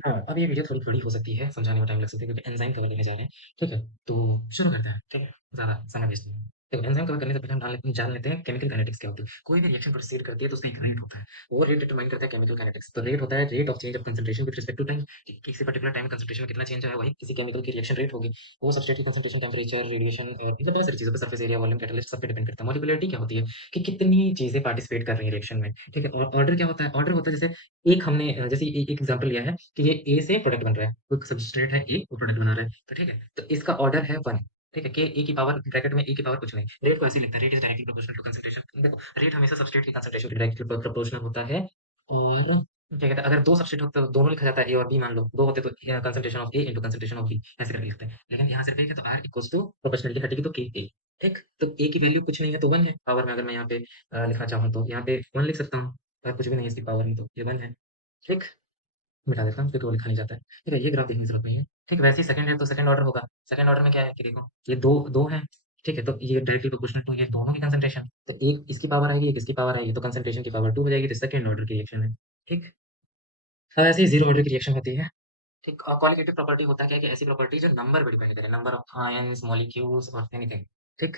हाँ, अब ये वीडियो थोड़ी बड़ी हो सकती है, समझाने में टाइम लग सकता है क्योंकि एंजाइम कवर करने जा रहे हैं, ठीक है? तो शुरू करते हैं, ठीक है? ज़्यादा समय वेस्ट नहीं। देखो एंजाइम कवर करने से पहले हम जान लेते हैं केमिकल काइनेटिक्स क्या होती है। कोई भी रिएक्शन प्रोसीड करती है तो उसका एक रेट होता है। वो रेट डिटरमाइन करता है केमिकल काइनेटिक्स। तो रेट होता है rate of change of concentration with respect to time. कि किसी पर्टिकुलर टाइम में कंसंट्रेशन में कितना चेंज आया वही किसी केमिकल की रिएक्शन रेट होगी। वो सब्सट्रेट की कंसंट्रेशन, टेंपरेचर, रेडिएशन और मतलब बहुत सारी चीज़ों पे सरफेस एरिया, वॉल्यूम, कैटालिस्ट सब पे डिपेंड करता है। मॉलिक्यूलरिटी क्या होती है कि कितनी चीज़ें पार्टिसिपेट कर रही हैं रिएक्शन में, ठीक है? और ऑर्डर क्या होता है? ऑर्डर होता है जैसे एक हमने जैसे एक एग्जांपल लिया है कि ये ए से प्रोडक्ट बन रहा है, कोई सबस्ट्रेट है ए, वो प्रोडक्ट बना रहा है, तो ठीक है? तो इसका ऑर्डर है 1, ठीक है? कि ए की पावर ब्रैकेट में ए की पावर कुछ नहीं, रेट को ऐसे ही लिखता है, rate is directly proportional to concentration. देखो, रेट हमेशा सबस्ट्रेट की कंसंट्रेशन के डायरेक्टली प्रोपोर्शनल होता है और क्या कहते हैं, अगर 2 सबस्ट्रेट होते तो दोनों लिखा जाता है ए और बी मान लो, 2 होते तो concentration of A into concentration of B ऐसे करके लिखते हैं। लेकिन यहाँ सिर्फ एक है तो R इक्वल्स टू प्रोपोर्शनलिटी हटेगी तो के ए, ठीक? तो ए की वैल्यू कुछ नहीं है तो 1 है, पावर में अगर मैं यहाँ पे लिखना चाहूँ तो यहाँ पे 1 लिख सकता हूँ, अगर कुछ भी नहीं है इसकी पावर में तो ये 1 है, ठीक? मिटा देता हूँ क्योंकि वो लिखा नहीं जाता है। ठीक है, ये ग्राफ देखने की ज़रूरत नहीं है। ठीक, वैसे ही सेकंड है तो सेकंड ऑर्डर होगा। सेकंड ऑर्डर में क्या है कि देखो ये 2 2 हैं, ठीक है? तो ये डायरेक्टली प्रोपोर्शनल टू ये दोनों की कंसंट्रेशन। तो एक इसकी पावर आएगी, एक इसकी पावर आएगी, तो कंसंट्रेशन की पावर 2 हो जाएगी, तो सेकंड ऑर्डर की रिएक्शन है। ठीक? अब ऐसे ही ज़ीरो ऑर्डर की रिएक्शन होती है। ठीक, क्वालिटेटिव प्रॉपर्टी होता क्या है कि ऐसी प्रॉपर्टी जो नंबर पे डिपेंड करे, नंबर ऑफ आयन्स, मॉलिक्यूल्स और एनीथिंग। ठीक?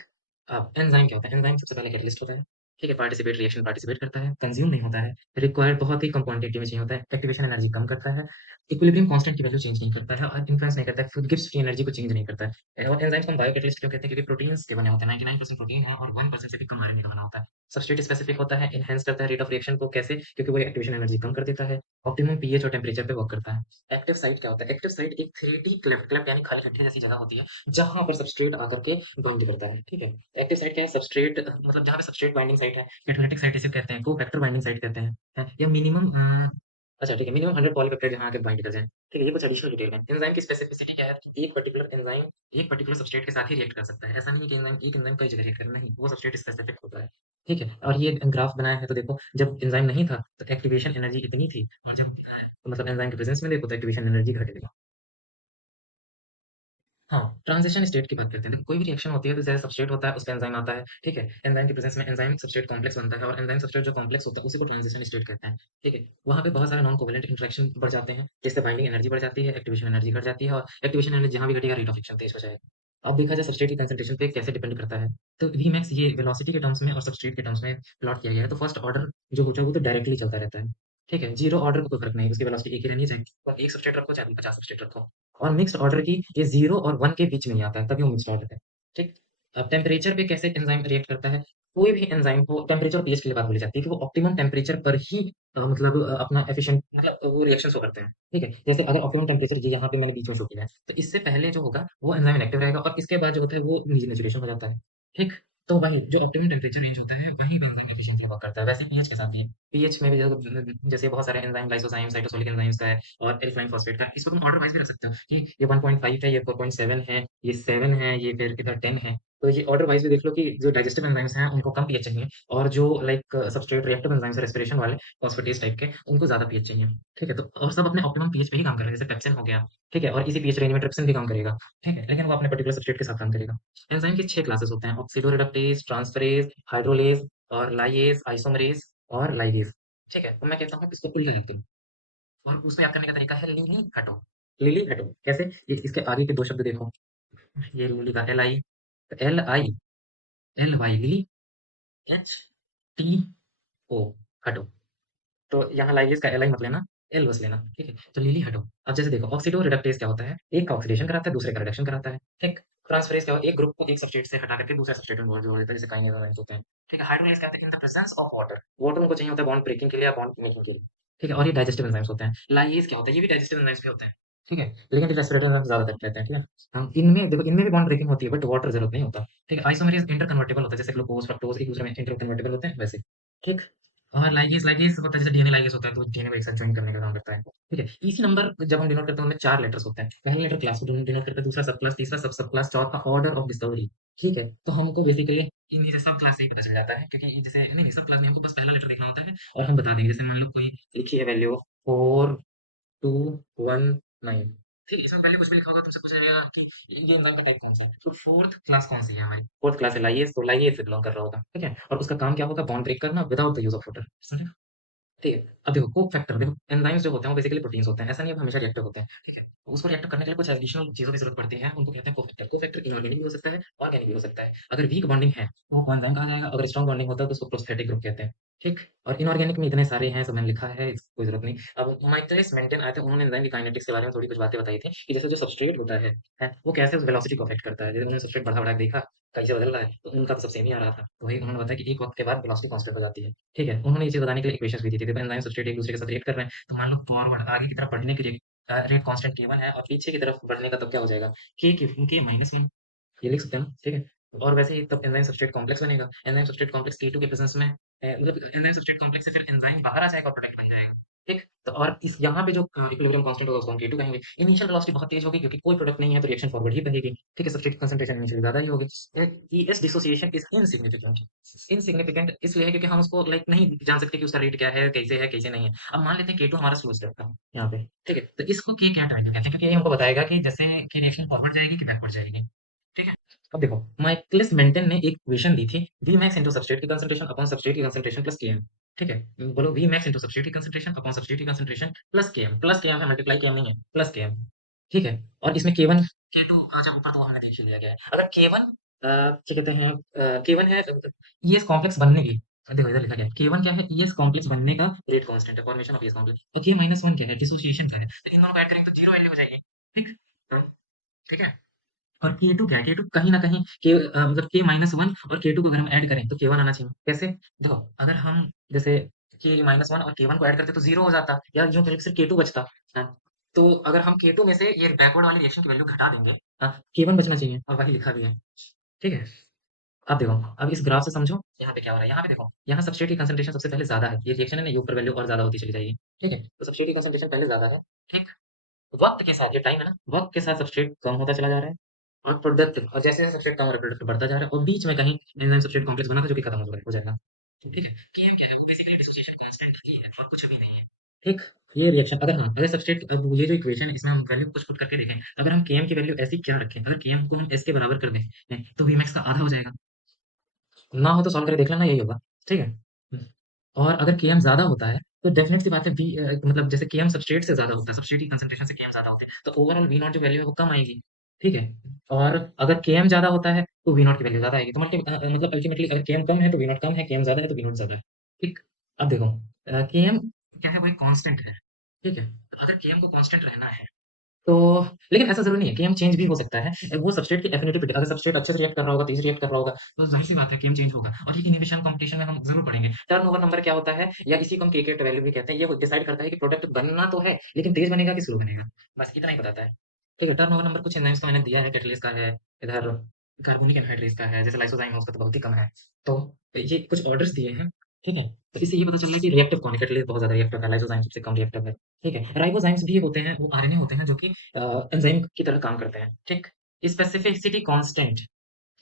अब एंजाइम क्या होता है? एंजाइम सबसे पहले कैटलिस्ट होता है। ठीक है? पार्टिसिपेट रिएक्शन पार्टिसिपेट करता है, कंज्यूम नहीं होता है, रिक्वायर्ड बहुत ही कम क्वांटिटी में चाहिए होता है, एक्टिवेशन एनर्जी कम करता है, इक्विलिब्रियम कांस्टेंट की वैल्यू चेंज नहीं करता है और इन्फ्लुएंस नहीं करता है, फूड गिव्स फ्री एनर्जी को चेंज नहीं करता है। और एंजाइम्स को हम बायो कैटलिस्ट क्यों कहते हैं? क्योंकि प्रोटीन्स के बने होते हैं, 99% प्रोटीन है और 1% से भी कम आरएनए का बना होता है। सबस्ट्रेट स्पेसिफिक होता है, एनहांस करता है रेट ऑफ रिएक्शन को, कैसे? क्योंकि वो एक्टिवेशन एनर्जी कम कर देता है, ऑप्टिमम पीएच और टेम्परेचर पे वर्क करता है। एक्टिव साइट क्या होता है? एक्टिव साइट एक 3D क्लेफ्ट क्लेफ्ट यानी खाली गड्ढे जैसी जगह होती है, जहाँ पर सबस्ट्रेट आकर के बाइंड करता है, ठीक है? एक्टिव साइट क्या है? सबस्ट्रेट मतलब जहाँ पे सबस्ट्रेट बाइंडिंग साइट है, कैटालिटिक साइट इसे कहते हैं, कोफैक्टर बाइंडिंग साइट कहते हैं, या मिनिमम अच्छा ठीक है, मिनिमम 100 पॉलीपेप्टाइड जहाँ आके बाइंड कर जाए। ठीक है, ये कुछ एडिशनल डिटेल है। एंजाइम की स्पेसिफिसिटी क्या है कि एक पर्टिकुलर एंजाइम एक पर्टिकुलर सबस्ट्रेट के साथ ही रिएक्ट कर सकता है। ऐसा नहीं है कि एंजाइम कई जगह रिएक्ट करे, नहीं, वो सबस्ट्रेट स्पेसिफिक होता है। ठीक है? और ये ग्राफ बनाया है तो देखो, जब एंजाइम नहीं था, तो एक्टिवेशन एनर्जी इतनी थी और जब मतलब एंजाइम के प्रेजेंस में देखो तो एक्टिवेशन एनर्जी घट गई। हाँ, ट्रांजिशन स्टेट की बात करते हैं। देखो कोई भी रिएक्शन होती है तो जैसे सबस्ट्रेट होता है, उस पे एंजाइम आता है, ठीक है? एंजाइम की प्रेजेंस में एंजाइम सबस्ट्रेट कॉम्प्लेक्स बनता है और एंजाइम सबस्ट्रेट जो कॉम्प्लेक्स होता है उसी को ट्रांजिशन स्टेट कहते हैं, ठीक है? वहाँ पे बहुत सारे नॉन कोवैलेंट इंटरेक्शन बढ़ जाते हैं, जिससे बाइंडिंग एनर्जी बढ़ जाती है, एक्टिवेशन एनर्जी घट जाती है और एक्टिवेशन एनर्जी जहाँ भी घटेगा रेट ऑफ एक्शन तेज हो जाएगा। अब देखा जाए सबस्ट्रेट की कंसंट्रेशन पे कैसे डिपेंड करता है, तो Vmax ये वेलोसिटी के टर्म्स में और सबस्ट्रेट के टर्म्स में प्लॉट किया गया है। तो फर्स्ट ऑर्डर जो होता है वो तो डायरेक्टली चलता रहता है, ठीक है? जीरो ऑर्डर को कोई फर्क नहीं, उसकी वेलोसिटी एक ही रहनी चाहिए। तो एक सबस्ट्रेट रखो चाहे 50 सबस्ट्रेट रखो। और मिक्स्ड ऑर्डर की ये 0 और 1 के बीच में ही आता है, तभी वो मिक्स्ड ऑर्डर है, ठीक? अब टेम्परेचर पे कैसे एंजाइम रिएक्ट करता है? कोई भी एंजाइम को टेम्परेचर और पीएच के लिए बात बोली जाती है कि वो ऑप्टिमम टेम्परेचर पर ही मतलब अपना एफिशिएंट मतलब वो रिएक्शन शो करते हैं, ठीक है? जैसे अगर ऑप्टिमम टेम्परेचर ये यहाँ पे मैंने बीच में शो किया है, तो इससे पहले जो होगा वो एंजाइम इनएक्टिव रहेगा और इसके बाद जो होता है वो नेचुरेशन हो जाता है, ठीक? तो वही जो ऑप्टिमम टेम्परेचर रेंज होता है, वही एंजाइम एफिशिएंसी वर्क करता है। वैसे पीएच के साथ भी है। पीएच में भी जैसे बहुत सारे एंजाइम लाइसोजाइम, साइटोसोलिक एंजाइम्स का है और एल्कालाइन फॉस्फेट का है। इसको तुम ऑर्डर वाइज भी रख सकते हो कि ये 1.5 है, ये 4.7 है, ये 7 है, ये फिर इधर 10 है। तो ये ऑर्डर वाइज भी देख लो कि जो डाइजेस्टिव एंजाइम्स हैं उनको कम पीएच चाहिए और जो like substrate reactive enzymes respiration वाले फॉस्फेटेज टाइप के उनको ज़्यादा पीएच चाहिए। ठीक है? तो और सब अपने ऑप्टिमम पीएच पे ही काम कर रहे हैं, जैसे पेप्सिन हो गया, ठीक है? और इसी पीएच रेंज में ट्रिप्सिन भी काम करेगा, ठीक है? लेकिन वो अपने पर्टिकुलर सबस्ट्रेट के साथ काम करेगा। एंजाइम के 6 क्लासेस होते हैं, ऑक्सीडोरिडक्टेज, ट्रांसफेरेज, हाइड्रोलेज और लाइएज, आइसोमेरेज और लाइगेज। ठीक है? तो मैं कहता हूँ इसको उल्टा याद करो और उसको याद करने का तरीका है लिली हटो। लिली हटो कैसे? ये इसके आगे के 2 शब्द देखो, ये लिली का LI, LI, LY lily, HTO हटो। तो यहाँ लाइगेज का LI मत लेना, L बस लेना, ठीक है? तो लिली हटो। अब जैसे देखो ऑक्सीडो रिडक्टेज क्या होता है? एक का ऑक्सीडेशन कराता है, दूसरे का रिडक्शन कराता है, ठीक? ट्रांसफेरेज क्या होता है? एक ग्रुप को एक सबस्ट्रेट से हटा करके दूसरे सबस्ट्रेट में जोड़ देता है, जैसे काइनेज एंजाइम्स होते हैं, ठीक है? हाइड्रोलेज क्या होता है? इन the presence of water. Water उनको चाहिए होता है बॉन्ड ब्रेकिंग के लिए या बॉन्ड मेकिंग के लिए, ठीक है? और ये डाइजेस्टिव एंजाइम्स होते हैं। लाइगेज क्या होता है? ये भी डाइजेस्टिव एंजाइम्स के होते हैं, ठीक है? लेकिन रेस्पिरेटरी एंजाइम्स ज़्यादातर रहते हैं, ठीक है? हम इनमें देखो इनमें भी बॉन्ड ब्रेकिंग होती है बट वाटर ज़रूरत नहीं होता, ठीक है? आइसोमेरेज इंटर कन्वर्टिबल होता है, जैसे ग्लूकोज, फ्रक्टोज एक दूसरे में इंटर कन्वर्टिबल होते हैं वैसे, ठीक? और लाइगेज लाइगेज होता है जैसे डीएनए लाइगेज होता है तो डीएनए को एक साथ ज्वाइन करने का काम करता है, ठीक है? इसी नंबर जब हम डिनोट करते हैं उनमें 4 लेटर्स होते हैं। पहला लेटर क्लास को डिनोट करता है, दूसरा सब क्लास, तीसरा सब सब क्लास, चौथा ऑर्डर ऑफ डिस्कवरी, ठीक है? तो हमको बेसिकली इन्हीं से सब क्लास से ही पता चल जाता है क्योंकि जैसे नहीं नहीं सब क्लास नहीं, हमको बस पहला लेटर देखना होता है और हम बता देंगे। जैसे मान लो कोई लिखी है वैल्यू 4219, ठीक है? इसमें पहले कुछ भी लिखा होगा, तुमसे पूछा जाएगा कि ये एंजाइम का टाइप कौन सा है, तो फोर्थ क्लास कौन सी है हमारी? फोर्थ क्लास है लाइएज, तो लाइएज से बिलोंग कर रहा होगा, ठीक है? और उसका काम क्या होगा? बॉन्ड ब्रेक करना without the use of water, समझे? ठीक है। अब देखो कोफैक्टर देखो एंजाइम्स जो होते हैं वो बेसिकली प्रोटीन्स होते हैं। ऐसा नहीं है वो हमेशा रिएक्टिव होते हैं, ठीक है? तो उसको रिएक्टिव करने के लिए कुछ एडिशनल चीज़ों की ज़रूरत पड़ती है, उनको कहते हैं कोफैक्टर। कोफैक्टर इनऑर्गेनिक भी हो सकता है, ऑर्गेनिक भी हो सकता है। अगर वीक बॉन्डिंग है, तो वो कोएंजाइम कहा जाएगा, अगर स्ट्रॉन्ग बॉन्डिंग होता है तो उसको प्रोस्थेटिक ग्रुप कहते हैं, ठीक? और इनऑर्गेनिक में इतने सारे हैं, सब मैंने लिखा है, इसकी कोई ज़रूरत नहीं। अब माइकलिस मेंटेन आए थे, उन्होंने एंजाइम की काइनेटिक्स के बारे में थोड़ी कुछ बातें बताई थी कि जैसे जो सबस्ट्रेट होता है? वो कैसे उस वेलोसिटी को अफेक्ट करता है। जैसे उन्होंने सबस्ट्रेट बढ़ा-बढ़ा के देखा, कहीं से बदल रहा है, तो उनका तो सब सेम ही आ रहा था। तो वही उन्होंने बताया कि एक वक़्त के बाद वेलोसिटी कांस्टेंट हो जाती है। ठीक है? उन्होंने ये चीज़ बताने के लिए इक्वेशंस भी दी थी। देखो एंजाइम सब्सट्रेट एक-दूसरे के साथ रिएक्ट कर रहे हैं, तो मान लो फॉरवर्ड आगे की तरफ बढ़ने के लिए रेट कांस्टेंट K1 है और पीछे की तरफ बढ़ने का तब क्या हो जाएगा? K-1 ये लिख सकते हैं ना, ठीक है? और वैसे ही तब एंजाइम सब्सट्रेट कॉम्प्लेक्स बनेगा। एंजाइम सब्सट्रेट कॉम्प्लेक्स K2 के प्रेजेंस में मतलब एंजाइम सब्सट्रेट कॉम्प्लेक्स से फिर एंजाइम बाहर आ जाएगा और प्रोडक्ट बन जाएगा, ठीक? तो और इस यहाँ पे जो इक्विलिब्रियम कांस्टेंट होगा उसको हम K2 कहेंगे। इनिशियल वेलोसिटी बहुत तेज होगी क्योंकि कोई प्रोडक्ट नहीं है तो रिएक्शन फॉरवर्ड ही बनेगी, ठीक है? सब्सट्रेट कंसंट्रेशन इनिशियली ज़्यादा ही होगी। ES dissociation is insignificant. Insignificant इसलिए है क्योंकि हम उसको लाइक नहीं जान सकते कि उसका रेट क्या है, कैसे नहीं है। अब मान लेते हैं K2 हमारा स्लो स्टेप था यहाँ पे, ठीक है? तो इसको K क्या ड्राइव कहते हैं क्योंकि ये हमको बताएगा कि जैसे कि रिएक्शन फॉरवर्ड जाएगी कि बैकवर्ड जाएगी, ठीक है? अब देखो माइकलिस मेंटेन ने एक इक्वेशन दी थी Vmax into सबस्ट्रेट की कंसंट्रेशन अपॉन सबस्ट्रेट की कंसंट्रेशन प्लस Km, ठीक है? बोलो Vmax into सबस्ट्रेट की कंसंट्रेशन अपॉन सबस्ट्रेट की कंसंट्रेशन प्लस Km है मल्टीप्लाई Km नहीं है, प्लस Km, ठीक है? और इसमें K1 K2 अच्छा ऊपर तो हमने देख ही लिया गया है। अगर K1 क्या कहते हैं K1 है ES कॉम्प्लेक्स बनने की देखो इधर लिखा गया है K1 क्या है ES कॉम्प्लेक्स बनने का रेट कांस्टेंट है फॉर्मेशन ऑफ ES कॉम्प्लेक्स और K-1 क्या है डिसोसिएशन का है। तो इन दोनों को ऐड करेंगे तो 0 वैल्यू हो जाएगी, ठीक? तो ठीक है? और K2 क्या है? K2 कहीं न कहीं मतलब K-1 और K2 को अगर हम ऐड करें तो K1 आना चाहिए। कैसे? देखो अगर हम जैसे K-1 और K1 को ऐड करते तो 0 हो जाता या यूँ कहें कि सिर्फ K2 बचता। हाँ, तो अगर हम K2 में से ये बैकवर्ड वाली रिएक्शन की वैल्यू घटा देंगे K1 बचना चाहिए और वही लिखा भी है। ठीक है? अब देखो, अब इस ग्राफ से समझो यहाँ पे क्या हो रहा है। यहाँ पे देखो, यहाँ सब्सट्रेट की कंसंट्रेशन सबसे पहले ज़्यादा है। ये रिएक्शन है ना, ये ऊपर वैल्यू और ज़्यादा होती चली जाएगी। ठीक है? तो सब्सट्रेट की कंसंट्रेशन पहले ज़्यादा है। ठीक? वक़्त के साथ ये टाइम है ना, वक़्त के साथ सब्सट्रेट कम होता चला जा रहा है और प्रोडक्ट और जैसे-जैसे सब्सट्रेट कम हो रहा है, प्रोडक्ट बढ़ता जा रहा है और बीच में कहीं एंजाइम सब्सट्रेट कॉम्प्लेक्स बना था जो कि खत्म हो जाएगा। तो ठीक है? Km क्या है? वो बेसिकली डिसोसिएशन कांस्टेंट ही है और कुछ भी नहीं है। ठीक? ये रिएक्शन अगर हाँ, अगर सब्सट्रेट अब ये जो इक्वेशन है इसमें हम वैल्यू कुछ पुट करके देखें, अगर हम Km की वैल्यू ऐसी क्या रखें? अगर Km को हम S के बराबर कर दें, तो Vmax का आधा हो जाएगा। ना हो तो सॉल्व करके देख लेना यही होगा, ठीक है? हुँ। और अगर Km ज़्यादा होता है, तो डेफ़िनेट सी बात है मतलब जैसे Km सबस्ट्रेट से ज़्यादा होता है, सबस्ट्रेट की कंसंट्रेशन से Km ज़्यादा होता है, तो ओवरऑल V0 जो वैल्यू है वो कम आएगी, ठीक है? और अगर Km ज़्यादा होता है, तो V0 की वैल्यू ज़्यादा आएगी, तो मतलब अल्टीमेटली अगर Km कम है, तो V0 कम है, Km ज़्यादा है, तो V0 ज़्यादा है, ठीक? अब देखो Km क्या है वो एक कांस्टेंट है, ठीक है? तो अगर Km को कांस्टेंट रहना है तो लेकिन ऐसा ज़रूरी नहीं है, केएम चेंज भी हो सकता है। वो सब्सट्रेट की एफिनिटी पे अगर सब्सट्रेट अच्छे से रिएक्ट कर रहा होगा, तेज़ रिएक्ट कर रहा होगा, तो ज़ाहिर-सी बात है केएम चेंज होगा और ये इन्हिबिशन कॉम्पिटिशन में हम ज़रूर पढ़ेंगे। टर्नओवर नंबर क्या होता है या इसी को हम केकेट वैल्यू भी कहते हैं, ये डिसाइड करता है कि प्रोडक्ट बनना तो है, लेकिन तेज़ बनेगा कि स्लो बनेगा, बस इतना ही बताता है। ठीक है, टर्नओवर नंबर कुछ एंजाइम्स का मैंने दिया है, कैटालिस्ट का है, इधर कार्बोनिक एनहाइड्रेज का है, जैसे लाइसोजाइम है उसका तो बहुत ही कम है। तो ये कुछ ऑर्डर्स दिए हैं, ठीक है? तो इससे ये पता चल रहा है कि रिएक्टिव कौन है, कैटालिस्ट बहुत ज़्यादा रिएक्टिव है, लाइसोजाइम सबसे कम रिएक्टिव है, ठीक है? राइबोजाइम्स भी होते हैं, वो आरएनए होते हैं जो कि एंजाइम की तरह काम करते हैं, ठीक? स्पेसिफिसिटी कांस्टेंट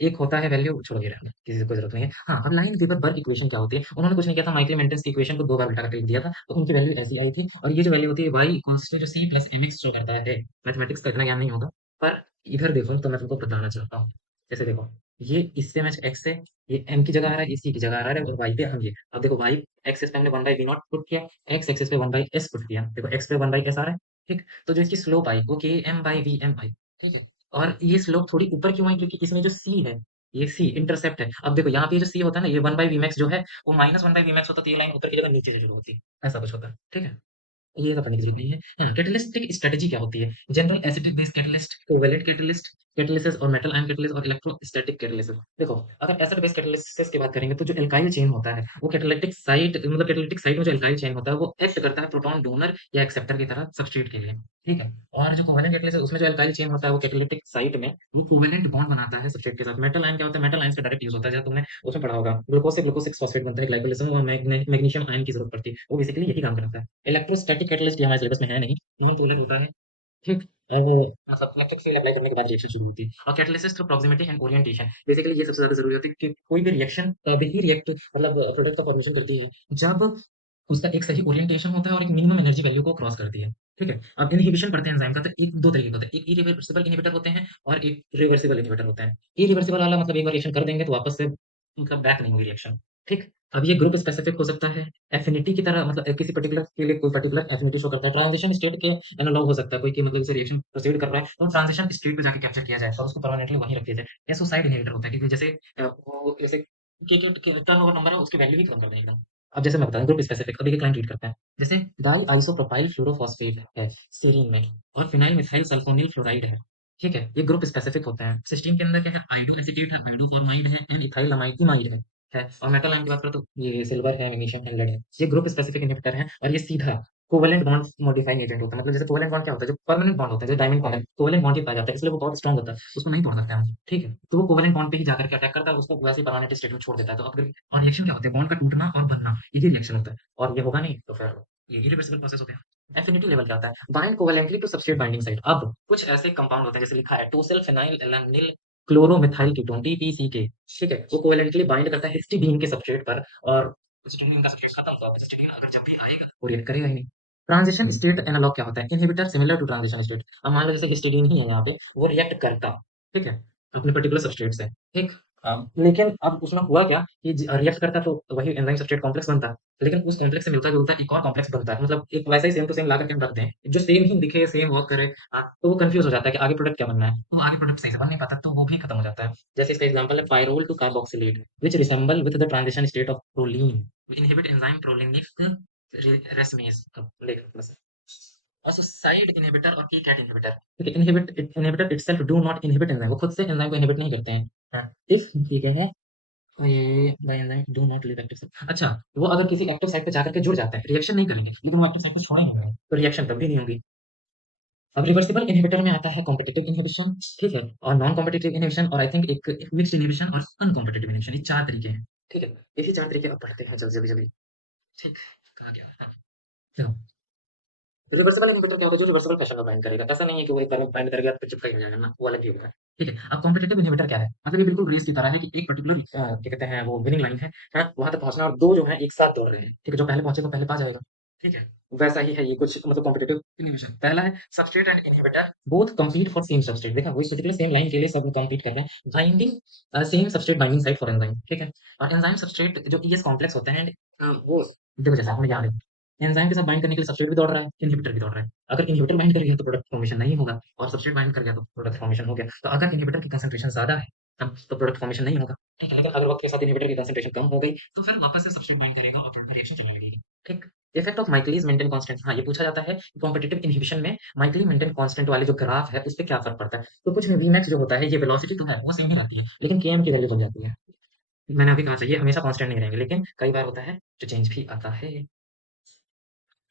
एक होता है वैल्यू छोड़ो ये रहने किसी को ज़रूरत नहीं है। हाँ, अब लाइन-वीवर-बर्ग इक्वेशन क्या होती है? उन्होंने कुछ नहीं किया था माइकल मेंटेन की इक्वेशन को 2 बार उल्टा करके लिख दिया था, तो उनकी वैल्यू ऐसी आई थी और ये जो वैल्यू होती है y इक्वल्स टू जो c प्लस mx शो करता है। मैथमेटिक्स का इतना ज्ञान नहीं होगा, पर इधर देखो तो मैं तुमको बताना चाहता हूँ। जैसे देखो, ये इससे मैच x है, ये m की जगह आ रहा है, ये c की जगह आ रहा है और y पे हम ये। अब देखो y एक्सिस पे हमने 1/v0 पुट किया, x एक्सिस पे 1/s पुट किया। देखो x पे 1/s आ रहा है, ठीक? तो जो इसकी स्लोप आई वो Km/Vm आई, ठीक है? और ये स्लोप थोड़ी ऊपर क्यों आई? क्योंकि इसमें जो c है, ये c इंटरसेप्ट है। अब देखो यहाँ पे जो c होता है ना, ये 1/Vmax जो है, वो -1/Vmax होता तो ये लाइन ऊपर की जगह नीचे से शुरू होती। ऐसा कुछ होता है, ठीक है? ये सब करने की ज़रूरत नहीं है। हाँ, कैटालिस्टिक स्ट्रैटेजी क्या होती है? General acetic base catalyst, covalent catalyst, catalysis और मेटल आयन कैटालिसिस और इलेक्ट्रोस्टैटिक कैटालिसिस। देखो, अगर एसिड बेस कैटालिसिस की बात करेंगे तो जो एल्काइल चेन होता है, वो कैटालिटिक साइट में जो एल्काइल चेन होता है, वो एक्ट करता है प्रोटॉन डोनर या एक्सेप्टर की तरह सब्स्ट्रेट के लिए, ठीक है? और जो कोवैलेंट कैटालिसिस उसमें जो एल्काइल चेन होता है, वो कैटालिटिक साइट में वो कोवैलेंट बॉन्ड बनाता है सब्स्ट्रेट के साथ। मेटल आयन क्या होता है? मेटल आयन्स का डायरेक्ट यूज़ होता है, जैसे तुमने उसमें पढ़ा होगा, ग्लूकोज से ग्लूकोज 6 फॉस्फेट बनता है, ग्लाइकोलिसिस में मैग्नीशियम आयन की ज़रूरत पड़ती है। वो बेसिकली यही काम करता है। इलेक्ट्रोस्टैटिक कैटालिस्ट ये हमारे सिलेबस में है नहीं, नॉन पोलर होता है, ठीक? वो मतलब इलेक्ट्रिक फील्ड अप्लाई करने के बाद रिएक्शन शुरू होती है और catalysis through proximity and orientation basically ये सबसे ज़्यादा ज़रूरी होती है कि कोई भी रिएक्शन तभी ही रिएक्ट मतलब प्रोडक्ट का फॉर्मेशन करती है, जब उसका एक सही ओरिएंटेशन होता है और एक मिनिमम एनर्जी वैल्यू को क्रॉस करती है, ठीक है? अब इन्हिबिशन पढ़ते हैं एंजाइम का तो एक 2 तरीके के होते हैं, एक इरिवर्सिबल इन्हिबिटर होते हैं और एक रिवर्सिबल इन्हिबिटर होता है। इरिवर्सिबल वाला मतलब एक बार रिएक्शन कर देंगे तो वापस से मतलब बैक नहीं होगी रिएक्शन, ठीक? अब ये ग्रुप स्पेसिफिक हो सकता है, एफिनिटी की तरह मतलब किसी पर्टिकुलर के लिए कोई पर्टिकुलर एफिनिटी शो करता है, ट्रांजिशन स्टेट के एनालॉग हो सकता है, कोई कि मतलब जैसे रिएक्शन प्रोसीड कर रहा है, तो ट्रांजिशन स्टेट पे जाके कैप्चर किया जाए और उसको परमानेंटली वहीं रख दिया जाए। या सुसाइड इनहिबिटर होता है क्योंकि जैसे वो जैसे के टर्नओवर नंबर है उसकी वैल्यू ही खत्म कर दें एकदम। अब जैसे मैं बताऊँ ग्रुप स्पेसिफिक अभी एक लाइन रीड करते हैं। जैसे डाई आइसोप्रोपाइल फ्लोरोफॉस्फेट है सेरीन में और फिनाइल मिथाइल सल्फोनिल फ्लोराइड है। ठीक है? ये ग्रुप स्पेसिफिक होते हैं। सिस्टीन के अंदर क्या है? आइडो एसीटेट है, आइडोफॉर्माइड है एंड इथाइलामाइड इमाइड है और मेटल आयन की बात करें तो ये सिल्वर है, मैग्नीशियम है, लेड है। ये ग्रुप स्पेसिफिक इन्हिबिटर है और ये सीधा कोवेलेंट बॉन्ड मॉडिफाइंग एजेंट होता है। मतलब जैसे कोवेलेंट बॉन्ड क्या होता है? जो परमानेंट बॉन्ड होता है, जो डायमंड बॉन्ड है, कोवेलेंट बॉन्ड ही पाया जाता है, इसलिए वो बहुत स्ट्रांग होता है। उसको नहीं तोड़ सकते हम, ठीक है? तो वो कोवेलेंट बॉन्ड पे ही जाकर के अटैक करता है, उसको वैसे ही परमानेंट स्टेट में छोड़ देता है। तो अब और रिएक्शन क्या होता है? बॉन्ड का टूटना और बनना, यही रिएक्शन होता है और ये होगा नहीं तो फिर ये इरिवर्सिबल प्रोसेस होते हैं। एफिनिटी लेवल क्या होता है? Bind covalently to substrate binding site. अब कुछ ऐसे कंपाउंड होते हैं जैसे लिखा है tosyl phenyl alanyl chloromethyl ketone TPCK, ठीक है? वो कोवेलेंटली बाइंड करता है हिस्टिडीन के सब्सट्रेट पर और हिस्टिडीन का सब्सट्रेट खत्म हुआ, हिस्टिडीन अगर जब भी आएगा वो रिएक्ट करेगा ही नहीं। ट्रांजिशन स्टेट एनालॉग क्या होता है? Inhibitor similar to transition state. अब मान लो जैसे हिस्टिडीन ही है यहाँ पे, वो रिएक्ट करता, ठीक है? अपने पर्टिकुलर सब्सट्रेट से, ठीक? लेकिन अब उसमें हुआ क्या कि रिएक्ट करता तो वही एंजाइम सब्सट्रेट कॉम्प्लेक्स बनता, लेकिन उस कॉम्प्लेक्स से मिलता-जुलता एक और कॉम्प्लेक्स बनता है। मतलब एक वैसा ही सेम टू सेम ला करके हम रख दें, जो सेम ही दिखे, सेम वर्क करे, तो वो कन्फ्यूज़ हो जाता है कि आगे प्रोडक्ट क्या बनना है। तो आगे प्रोडक्ट सही से बन नहीं पाता, तो वो भी खत्म हो जाता है। जैसे इसका एग्जांपल है pyrrole two carboxylate which resemble with the transition state of proline, inhibit enzyme prolinic racemase. लिख बस। also side inhibitor और keycat inhibitor, ठीक है? inhibitor itself do not inhibit enzyme, वो खुद से एंजाइम को इनहिबिट नहीं करते हैं। इफ ठीक है ये the enzyme do not leave active site. अच्छा, वो अगर किसी एक्टिव साइट पे जाकर के जुड़ जाते हैं, रिएक्शन नहीं करेंगे, लेकिन वो एक्टिव साइट को छोड़ेंगे नहीं, तो रिएक्शन तब भी नहीं होगी। अब रिवर्सिबल इनहिबिटर में आता है कॉम्पिटिटिव इनहिबिशन, ठीक है? और नॉन कॉम्पिटिटिव इनहिबिशन और आई थिंक एक मिक्स्ड इनहिबिशन और अनकॉम्पिटिटिव इनहिबिशन, ये 4 तरीके हैं, ठीक है? इसी 4 तरीके अब पढ़ते हैं जल्दी-जल्दी, ठीक? कहाँ गया? हाँ, देखो रिवर्सिबल इनहिबिटर क्या होता है? जो रिवर्सिबल फैशन में बाइंड करेगा। ऐसा नहीं है कि वो एक बार में बाइंड कर गया तो चिपका ही हो जाएगा ना, वो अलग ही होगा। ठीक है? अब कॉम्पिटिटिव इनहिबिटर क्या है? मतलब ये बिल्कुल रेस की तरह है कि एक पर्टिकुलर क्या कहते हैं वो विनिंग लाइन है, वहाँ तक पहुँचना और 2 जो हैं एक साथ दौड़ रहे हैं। ठीक है? जो पहले पहुँचेगा पहले पा जाएगा। ठीक है? वैसा ही है ये कुछ मतलब कॉम्पिटिटिव इनहिबिशन। पहला है substrate and inhibitor both compete for same substrate. देखा वही पर्टिकुलर सेम लाइन के लिए सब compete कर रहे हैं। Binding same substrate binding site for enzyme. ठीक है? और एंजाइम सबस्ट्रेट जो ES कॉम्प्लेक्स होते हैं वो देखो जैसा हमें याद है एंजाइम के साथ बाइंड करने के लिए सबस्ट्रेट भी दौड़ रहा है, इनहिबिटर भी दौड़ रहा है। अगर इनहिबिटर बाइंड कर गया तो प्रोडक्ट फॉर्मेशन नहीं होगा और सबस्ट्रेट बाइंड कर गया तो प्रोडक्ट फॉर्मेशन हो गया। तो अगर इनहिबिटर की कंसंट्रेशन ज़्यादा है तब तो प्रोडक्ट फॉर्मेशन नहीं होगा। ठीक है? लेकिन अगर वक़्त के साथ इनहिबिटर की कंसंट्रेशन कम हो गई तो फिर वापस से सबस्ट्रेट बाइंड करेगा और प्रोडक्ट रिएक्शन चलने लगेगी। ठीक? Effect of Michaelis Menten constant. हाँ, ये पूछा जाता है कि कॉम्पिटिटिव इनहिबिशन में माइकलिस मेंटेन कांस्टेंट वाले जो ग्राफ है उस पे क्या फ़र्क पड़ता है? तो कुछ में Vmax जो होता है ये वेलोसिटी तो है वो सेम ही रहती है, लेकिन Km की वैल्यू बन जाती है। मैंने अभी कहा था ये हमेशा कांस्टेंट नहीं रहेंगे, लेकिन कई बार होता है जो चेंज भी आता है।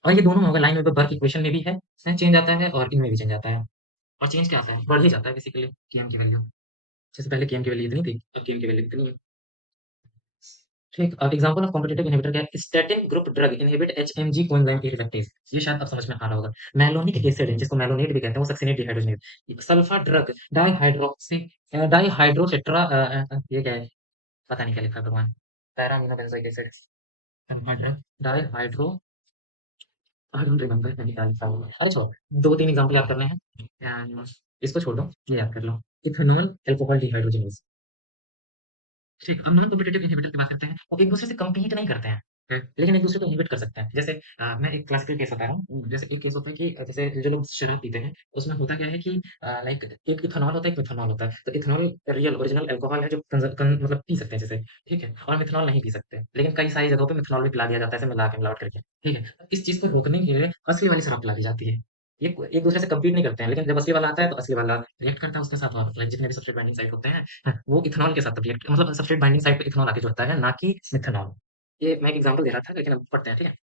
और ये दोनों होगा लाइन में बर्क इक्वेशन में भी है, इसमें चेंज आता है और इनमें भी चेंज आता है। और चेंज क्या आता है? बढ़ ही जाता है बेसिकली Km की वैल्यू। जैसे पहले Km की वैल्यू इतनी थी, अब Km की वैल्यू इतनी है। ठीक, अब एग्जांपल ऑफ कॉम्पिटिटिव इनहिबिटर क्या है? Statin group drug inhibit HMG coenzyme reductase. ये शायद अब समझ में आ रहा होगा। मैलोनिक एसिड जिसको मैलोनेट भी कहते हैं, वो succinate dehydrogenase. Sulfa drug dihydroxy dihydrotetra ये क्या है? पता नहीं क्या लिखा है भगवान। Para amino benzoic acid. Sulfa drug dihydro I don't remember मैंने क्या लिखा होगा। अरे छोड़ो 2-3 एग्जांपल याद करने हैं। इसको छोड़ दो, ये याद कर लो। Ethanol alcohol dehydrogenase. ठीक, अब नॉन कॉम्पिटिटिव इनहिबिटर की बात करते हैं। वो एक-दूसरे से कम्पीट नहीं करते हैं, लेकिन एक-दूसरे को इनहिबिट कर सकते हैं। जैसे मैं एक क्लासिकल केस बता रहा हूँ। जैसे एक केस होता है कि जैसे जो लोग शराब पीते हैं, उसमें होता क्या है कि लाइक एक इथेनॉल होता है, एक मिथनॉल होता है। तो इथेनॉल रियल ओरिजिनल अल्कोहल है जो मतलब पी सकते हैं जैसे, ठीक है? और मिथनॉल नहीं पी सकते। लेकिन कई सारी जगहों पे मिथनॉल भी पिला दिया जाता है ऐसे मिला के मिलावट करके, ठीक है? इस चीज़ को रोकने के लिए असली वाली शराब पिला दी जाती है। ये एक-दूसरे से कम्पीट नहीं करते हैं, लेकिन जब असली वाला आता है तो असली वाला रिएक्ट करता है उसके साथ और लाइक जितने भी सबस्ट्रेट बाइंडिंग साइट होते हैं वो इथेनॉल के साथ रिएक्ट मतलब सबस्ट्रेट बाइंडिंग साइट पे इथेनॉल आके जुड़ता है, ना कि मिथनॉल। ये मैं एक एग्जांपल दे रहा था, लेकिन अब पढ़ते हैं, ठीक है?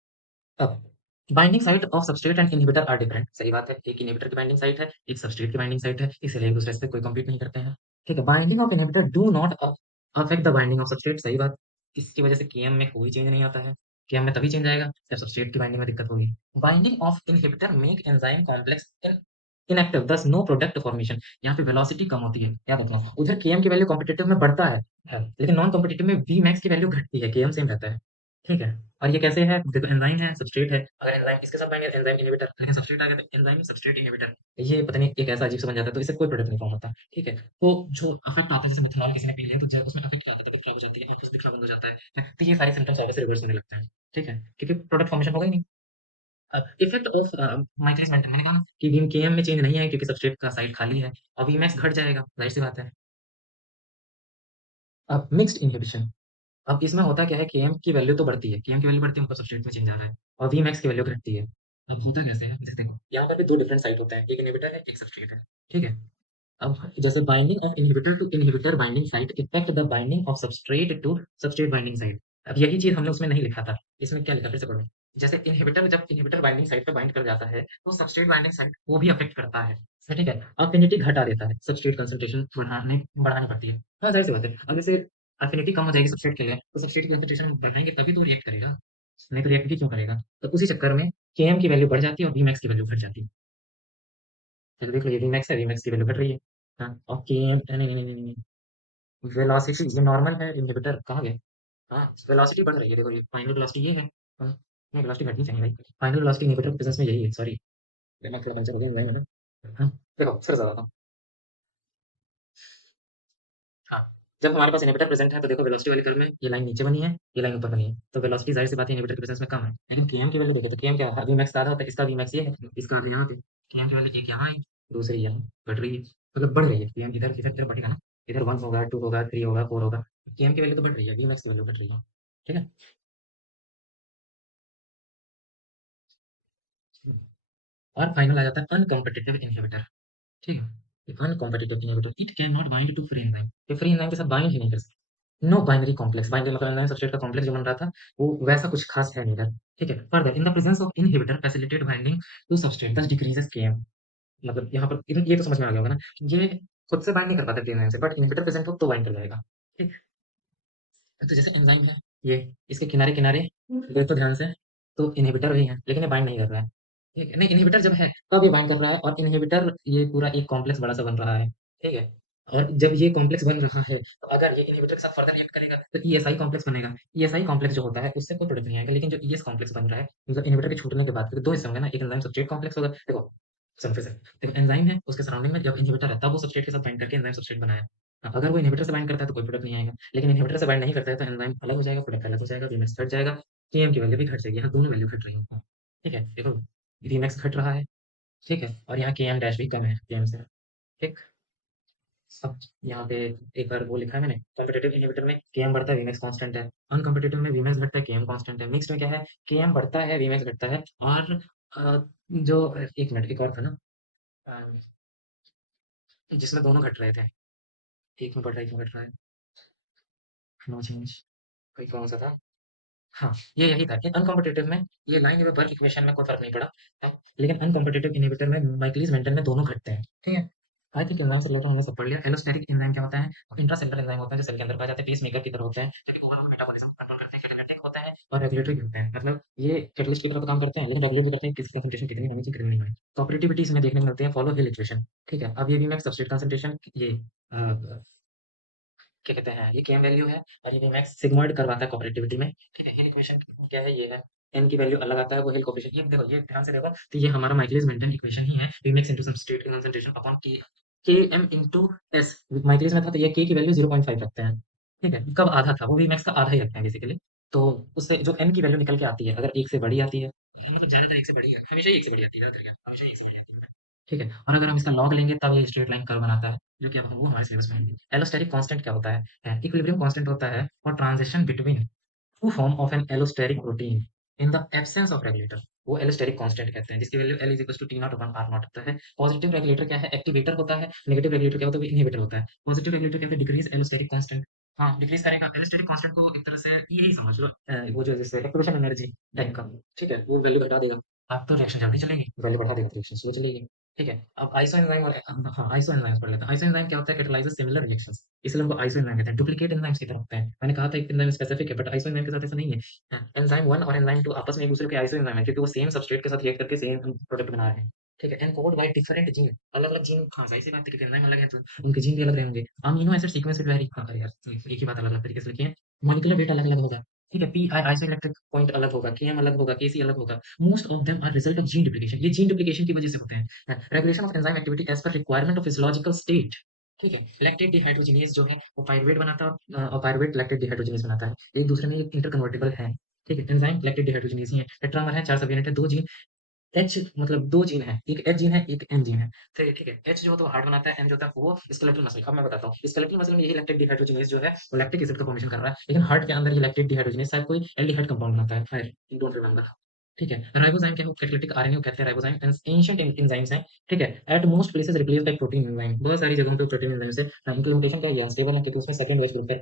अब binding site of substrate and inhibitor are different. सही बात है। एक इनहिबिटर की बाइंडिंग साइट है, एक सबस्ट्रेट की बाइंडिंग साइट है, इसलिए एक-दूसरे से कोई कम्पीट नहीं करते हैं। ठीक है? Binding of inhibitor do not affect the binding of substrate. सही बात। इसकी वजह से Km में कोई चेंज नहीं आता है। Km में तभी चेंज आएगा जब सबस्ट्रेट की बाइंडिंग में दिक्कत होगी। Binding of inhibitor make enzyme complex inactive thus no product formation. यहाँ पे वेलोसिटी कम होती है। याद रखना। उधर Km की वैल्यू कॉम्पिटिटिव में बढ़ता है, लेकिन नॉन कॉम्पिटिटिव में Vmax की वैल्यू घटती है, Km सेम रहता है। ठीक है? और ये कैसे है? देखो एंजाइम है, सबस्ट्रेट है, अगर एंजाइम इसके साथ बाइंड है एंजाइम इनहिबिटर, लेकिन सबस्ट्रेट आ गया तो एंजाइम सबस्ट्रेट इनहिबिटर। ये पता नहीं एक ऐसा अजीब-सा बन जाता है, तो इससे कोई प्रोडक्ट नहीं फॉर्म होता, ठीक है? तो जो इफेक्ट आता है जैसे मेथनॉल किसी ने पी लिया तो जो उसमें इफेक्ट क्या आता है, तबीयत खराब हो जाती है, आँखें से दिखना बंद हो जाता है, तो ये सारे सिम्पटम्स वापस से रिवर्स होने लगते हैं, ठीक है? क्योंकि प्रोडक्ट फॉर्मेशन होगा ही नहीं। इफेक्ट ऑफ माइक्लिस मेंटेन मैंने कहा कि बीम केएम में चेंज नहीं है क्योंकि सबस्ट्रेट का साइट खाली है, और वीमैक्स घट जाएगा, ज़ाहिर-सी बात है। अब मिक्स्ड इन्हिबिशन, अब इसमें होता क्या है केएम की वैल्यू तो बढ़ती है, केएम की वैल्यू बढ़ती है मतलब सबस्ट्रेट में चेंज आ रहा है और वीमैक्स की वैल्यू घटती है। अब होता कैसे है जैसे देखो यहाँ पर भी 2 डिफरेंट साइट होते हैं, एक इन्हिबिटर है, एक सबस्ट्रेट है, ठीक है? अब जैसे binding of inhibitor to inhibitor binding site effect the binding of substrate to substrate binding site. अब यही चीज़ हमने उसमें नहीं लिखा था, इसमें क्या लिखा फिर से पढ़ो। जैसे इन्हिबिटर जब इन्हिबिटर बाइंडिंग साइट पे बाइंड कर जाता है, तो सबस्ट्रेट बाइंडिंग साइट को भी अफेक्ट करता है, ठीक है? अफिनिटी घटा देता है, सबस्ट्रेट कंसंट्रेशन बढ़ानी पड़ती है। हाँ, ज़ाहिर-सी बात है। अब जैसे अफिनिटी कम हो जाएगी सबस्ट्रेट के लिए, तो सबस्ट्रेट की कंसंट्रेशन बढ़ाएँगे तभी तो रिएक्ट करेगा, नहीं तो रिएक्ट भी क्यों करेगा? तो उसी चक्कर में केएम की वैल्यू बढ़ जाती है और वीमैक्स की वैल्यू घट जाती है। चलो देख लो ये वीमैक्स है, वीमैक्स की वैल्यू घट रही है। हाँ, और केएम नहीं, नहीं, नहीं, नहीं, नहीं। वेलोसिटी ये नॉर्मल है, इन्हिबिटर कहाँ गए? हाँ, वेलोसिटी बढ़ रही है, देखो ये फाइनल वेलोसिटी ये है। हाँ, नहीं वेलोसिटी घटनी चाहिए भाई। फाइनल वेलोसिटी इन्हिबिटर के प्रेजेंस में यही है, सॉरी दिमाग थोड़ा पंचर हो गया एंजाइम है ना। हाँ, देखो फिर से बताता हूँ। हाँ, जब हमारे पास इन्हिबिटर प्रेजेंट है तो देखो वेलोसिटी वाली कर्व में ये लाइन नीचे बनी है, ये लाइन ऊपर बनी है। तो वेलोसिटी ज़ाहिर सी बात है इन्हिबिटर के प्रेजेंस में कम है। लेकिन केएम की वैल्यू देखें तो केएम क्या है? वीमैक्स आधा होता है, इसका वीमैक्स ये है, इसका आधा यहाँ पे। केएम की वैल्यू एक यहाँ आई, दूसरी यहाँ, बढ़ रही है। मतलब बढ़ रही है, केएम इधर इधर इधर बढ़ेगा ना, इधर 1 होगा, 2 होगा, 3 होगा, 4 होगा। केएम की वैल्यू तो बढ़ रही है, वीमैक्स की वैल्यू घट रही है। ठीक है? और फाइनल आ जाता है अनकॉम्पिटिटिव इन्हिबिटर, ठीक है? Uncompetitive inhibitor it can not bind to free enzyme, ये फ्री एंजाइम के साथ बाइंड ही नहीं कर सकते। नो बाइनरी कॉम्प्लेक्स, बाइनरी मतलब एंजाइम सबस्ट्रेट का कॉम्प्लेक्स जो बन रहा था वो वैसा कुछ खास है नहीं इधर, ठीक है? Further in the presence of inhibitor facilitate binding to substrate thus decreases KM. मतलब यहाँ पर ये तो समझ में आ गया होगा ना, ये खुद से बाइंड नहीं कर पाता फ्री एंजाइम से, बट इन्हिबिटर प्रेजेंट हो तो बाइंड कर जाएगा, ठीक। तो जैसे एंजाइम है ये, इसके किनारे-किनारे देखो ध्यान से, तो इन्हिबिटर भी है, लेकिन ये बाइंड नहीं कर रहा है। ठीक है? नहीं इन्हिबिटर जब है, तब ये बाइंड कर रहा है और इन्हिबिटर ये पूरा एक कॉम्प्लेक्स बड़ा-सा बन रहा है। ठीक है? और जब ये कॉम्प्लेक्स बन रहा है, तो अगर ये इन्हिबिटर के साथ फर्दर रिएक्ट करेगा, तो ईएसआई कॉम्प्लेक्स बनेगा। ईएसआई कॉम्प्लेक्स जो होता है, उससे कोई प्रोडक्ट नहीं आएगा, लेकिन जो ईएस कॉम्प्लेक्स बन रहा है, मतलब इन्हिबिटर के छूटने के बाद फिर 2 हिस्से होंगे ना, एक एंजाइम सब्सट्रेट कॉम्प्लेक्स होगा। देखो, सुनो फिर से, देखो एंजाइम है, उसके सराउंडिंग में जब इन्हिबिटर है, तब वो सब्सट्रेट के साथ बाइंड करके एंजाइम सब्सट्रेट बनाया। अगर वो इन्हिबिटर से बाइंड करता है, तो कोई प्रोडक्ट नहीं आएगा। लेकिन इन्हिबिटर से बाइंड नहीं करता है तो एंजाइम अलग हो जाएगा, प्रोडक्ट अलग हो जाएगा, वीएमएक्स घट जाएगा, केएम की वैल्यू भी घट जाएगी। यहाँ दोनों वैल्यू घट रही हैं। ठीक है? देखो वीएमएक्स घट रहा है, ठीक है? और यहाँ केएम डैश भी कम है केएम से, ठीक? अब यहाँ पे एक बार वो लिखा है मैंने, कॉम्पिटिटिव इन्हिबिटर में केएम बढ़ता है, वीएमएक्स कांस्टेंट है। अनकॉम्पिटिटिव में वीएमएक्स घटता है, केएम कांस्टेंट है। मिक्स्ड में क्या है? केएम बढ़ता है, वीएमएक्स घटता है और जो एक मिनट एक और था ना जिसमें दोनों घट रहे थे। एक में बढ़ रहा है, एक में घट रहा है। नो चेंज कोई कौन-सा था? हाँ, ये यही था कि अनकॉम्पिटिटिव में ये लाइन में बर्क इक्वेशन में कोई फ़र्क नहीं पड़ा, लेकिन अनकॉम्पिटिटिव इन्हिबिटर में माइकलिस-मेंटन में दोनों घटते हैं, ठीक है? आई थिंक एंजाइम से रिलेटेड हमने सब पढ़ लिया। एलोस्टेरिक एंजाइम क्या होता है? इंट्रासेल्युलर एंजाइम होते हैं जो सेल के अंदर पाए जाते हैं, पेसमेकर की तरह होते हैं, जो कि ओवरऑल मेटाबॉलिज्म को कंट्रोल करते हैं, कैटालिटिक होते हैं और रेगुलेटरी भी होते हैं। मतलब ये कैटलिस्ट की तरह तो काम करते हैं, लेकिन रेगुलेट भी करते हैं किसकी कंसंट्रेशन कितनी होनी चाहिए, कितनी नहीं होनी। कोऑपरेटिविटी इसमें देखने को मिलती है, फॉलो हिल इक्वेशन, ठीक है? अब ये Vmax सब्सट्रेट कंसंट्रेशन ये क्या कहते हैं, ये केएम वैल्यू है और ये Vmax सिग्मॉइड करवाता है कोऑपरेटिविटी में, ठीक है? हिल इक्वेशन क्या है, ये है। n की वैल्यू अलग आता है, वो हिल कोएफिशिएंट ये देखो, ये ध्यान से देखो, तो ये हमारा माइकलिस-मेंटन इक्वेशन ही है, Vmax into substrate concentration upon K Km into S। Michaelis में था तो ये K की वैल्यू 0.5 रखते हैं, ठीक है? कब आधा था, वो Vmax का आधा ही रखते हैं बेसिकली। तो उससे जो n की वैल्यू निकल के आती है, अगर 1 से बड़ी आती है, मतलब ज़्यादातर 1 से बड़ी है, हमेशा ही 1 से बड़ी आती है, याद रखिएगा, हमेशा ही 1 से बड़ी आती है, ठीक है? और अगर हम इसका लॉग लेंगे तब ये स्ट्रेट लाइन कर्व बनाता है, जो कि अब वो हमारे सिलेबस में है। एलोस्टेरिक कांस्टेंट क्या होता है? इक्विलिब्रियम कांस्टेंट होता है for transition between two form of an allosteric protein in the absence of regulator, वो एलोस्टेरिक कांस्टेंट कहते हैं, जिसकी value L is equal to T not upon R not होता है। पॉजिटिव रेगुलेटर क्या है? एक्टिवेटर होता है। नेगेटिव रेगुलेटर क्या होता है? इनहिबिटर होता है। पॉजिटिव रेगुलेटर क्या होता है? डिक्रीज एलोस्टेरिक कांस्टेंट, हाँ डिक्रीज करेगा एलोस्टेरिक कांस्टेंट को, एक तरह से यही समझ लो वो जो जैसे एक्टिवेशन एनर्जी टाइप का, ठीक है? वो वैल्यू घटा देगा, अब तो रिएक्शन जल्दी चलेगी, वैल्यू बढ़ा देगा तो रिएक्शन स्लो चलेगी, ठीक है? अब आइसो एंजाइम और हाँ आइसो एंजाइम्स पढ़ लेते हैं। आइसो एंजाइम क्या होता है? कैटलाइजेस सिमिलर रिएक्शंस, इसलिए उनको आइसो एंजाइम कहते हैं। डुप्लीकेट एंजाइम्स की तरह होते हैं। मैंने कहा था एक एंजाइम स्पेसिफिक है, बट आइसो एंजाइम के साथ ऐसा नहीं है। एंजाइम 1 और एंजाइम 2 आपस में एक दूसरे के आइसो एंजाइम है, क्योंकि वो सेम सबस्ट्रेट के साथ रिएक्ट करके सेम प्रोडक्ट बना रहे हैं, ठीक है? एनकोड बाय डिफरेंट जीन, अलग-अलग जीन, हाँ ज़ाहिर सी बात है क्योंकि एंजाइम अलग है तो उनके जीन भी अलग रहेंगे। अमीनो एसिड सीक्वेंस भी वेरी, हाँ यार एक ही बात अलग-अलग तरीके से लिखी है, मॉलिक्यूलर वेट अलग-अलग होगा, ठीक है, पी आई आइसोइलेक्ट्रिक पॉइंट अलग होगा, केएम अलग होगा, केसी अलग होगा। Most of them are result of gene duplication. ये जीन डुप्लीकेशन की वजह से होते हैं। Regulation of enzyme activity as per requirement of physiological state. ठीक है, लैक्टेट डिहाइड्रोजिनेज जो है वो पाइरुवेट बनाता है और पाइरुवेट लैक्टेट डिहाइड्रोजिनेज बनाता है। एक दूसरे में इंटरकन्वर्टेबल है। ठीक है, एंजाइम लैक्टेट डिहाइड्रोजिनेज ही है। टेट्रामर है, 4 सब यूनिट है, 2 जीन एच मतलब 2 जीन है, एक एच जीन है, एक एन जीन है। ठीक है, एच जो होता है वो हार्ट बनाता है, एन जो होता है वो स्केलेटल मसल। अब मैं बताता हूँ, स्केलेटल मसल में यही लैक्टिक डिहाइड्रोजिनेज जो है वो लैक्टिक एसिड का फॉर्मेशन कर रहा है, लेकिन हार्ट के अंदर ये लैक्टिक डिहाइड्रोजिनेज शायद कोई एल्डिहाइड कंपाउंड बनाता है। खैर, डोंट रिमेंबर। ठीक है, राइबोजाइम क्या है? कैटालिटिक आरएनए को कहते हैं राइबोजाइम। एंशिएंट एंजाइम्स हैं। ठीक है, at most places replace by protein enzyme. बहुत सारी जगहों पे प्रोटीन एंजाइम से इम्प्लीमेंटेशन क्या है? ये अनस्टेबल है क्योंकि उसमें सेकंड वेज ग्रुप है।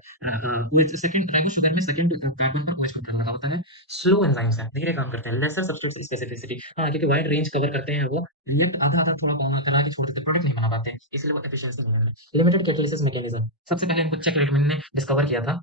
सेकंड राइबो शुगर में सेकंड कार्बन पर OH ग्रुप लगा होता है। स्लो एंजाइम्स हैं, धीरे काम करते हैं। लेसर सबस्ट्रेट स्पेसिफिसिटी, हाँ, क्योंकि वाइड रेंज कवर करते हैं वो, रिएक्ट आधा-आधा थोड़ा कौन करा के छोड़ देते हैं, प्रोडक्ट नहीं बना पाते हैं, इसलिए वो एफिशिएंसी नहीं है। लिमिटेड कैटालिसिस मैकेनिज्म, सबसे पहले इनको चेक रेटमैन ने डिस्कवर किया था।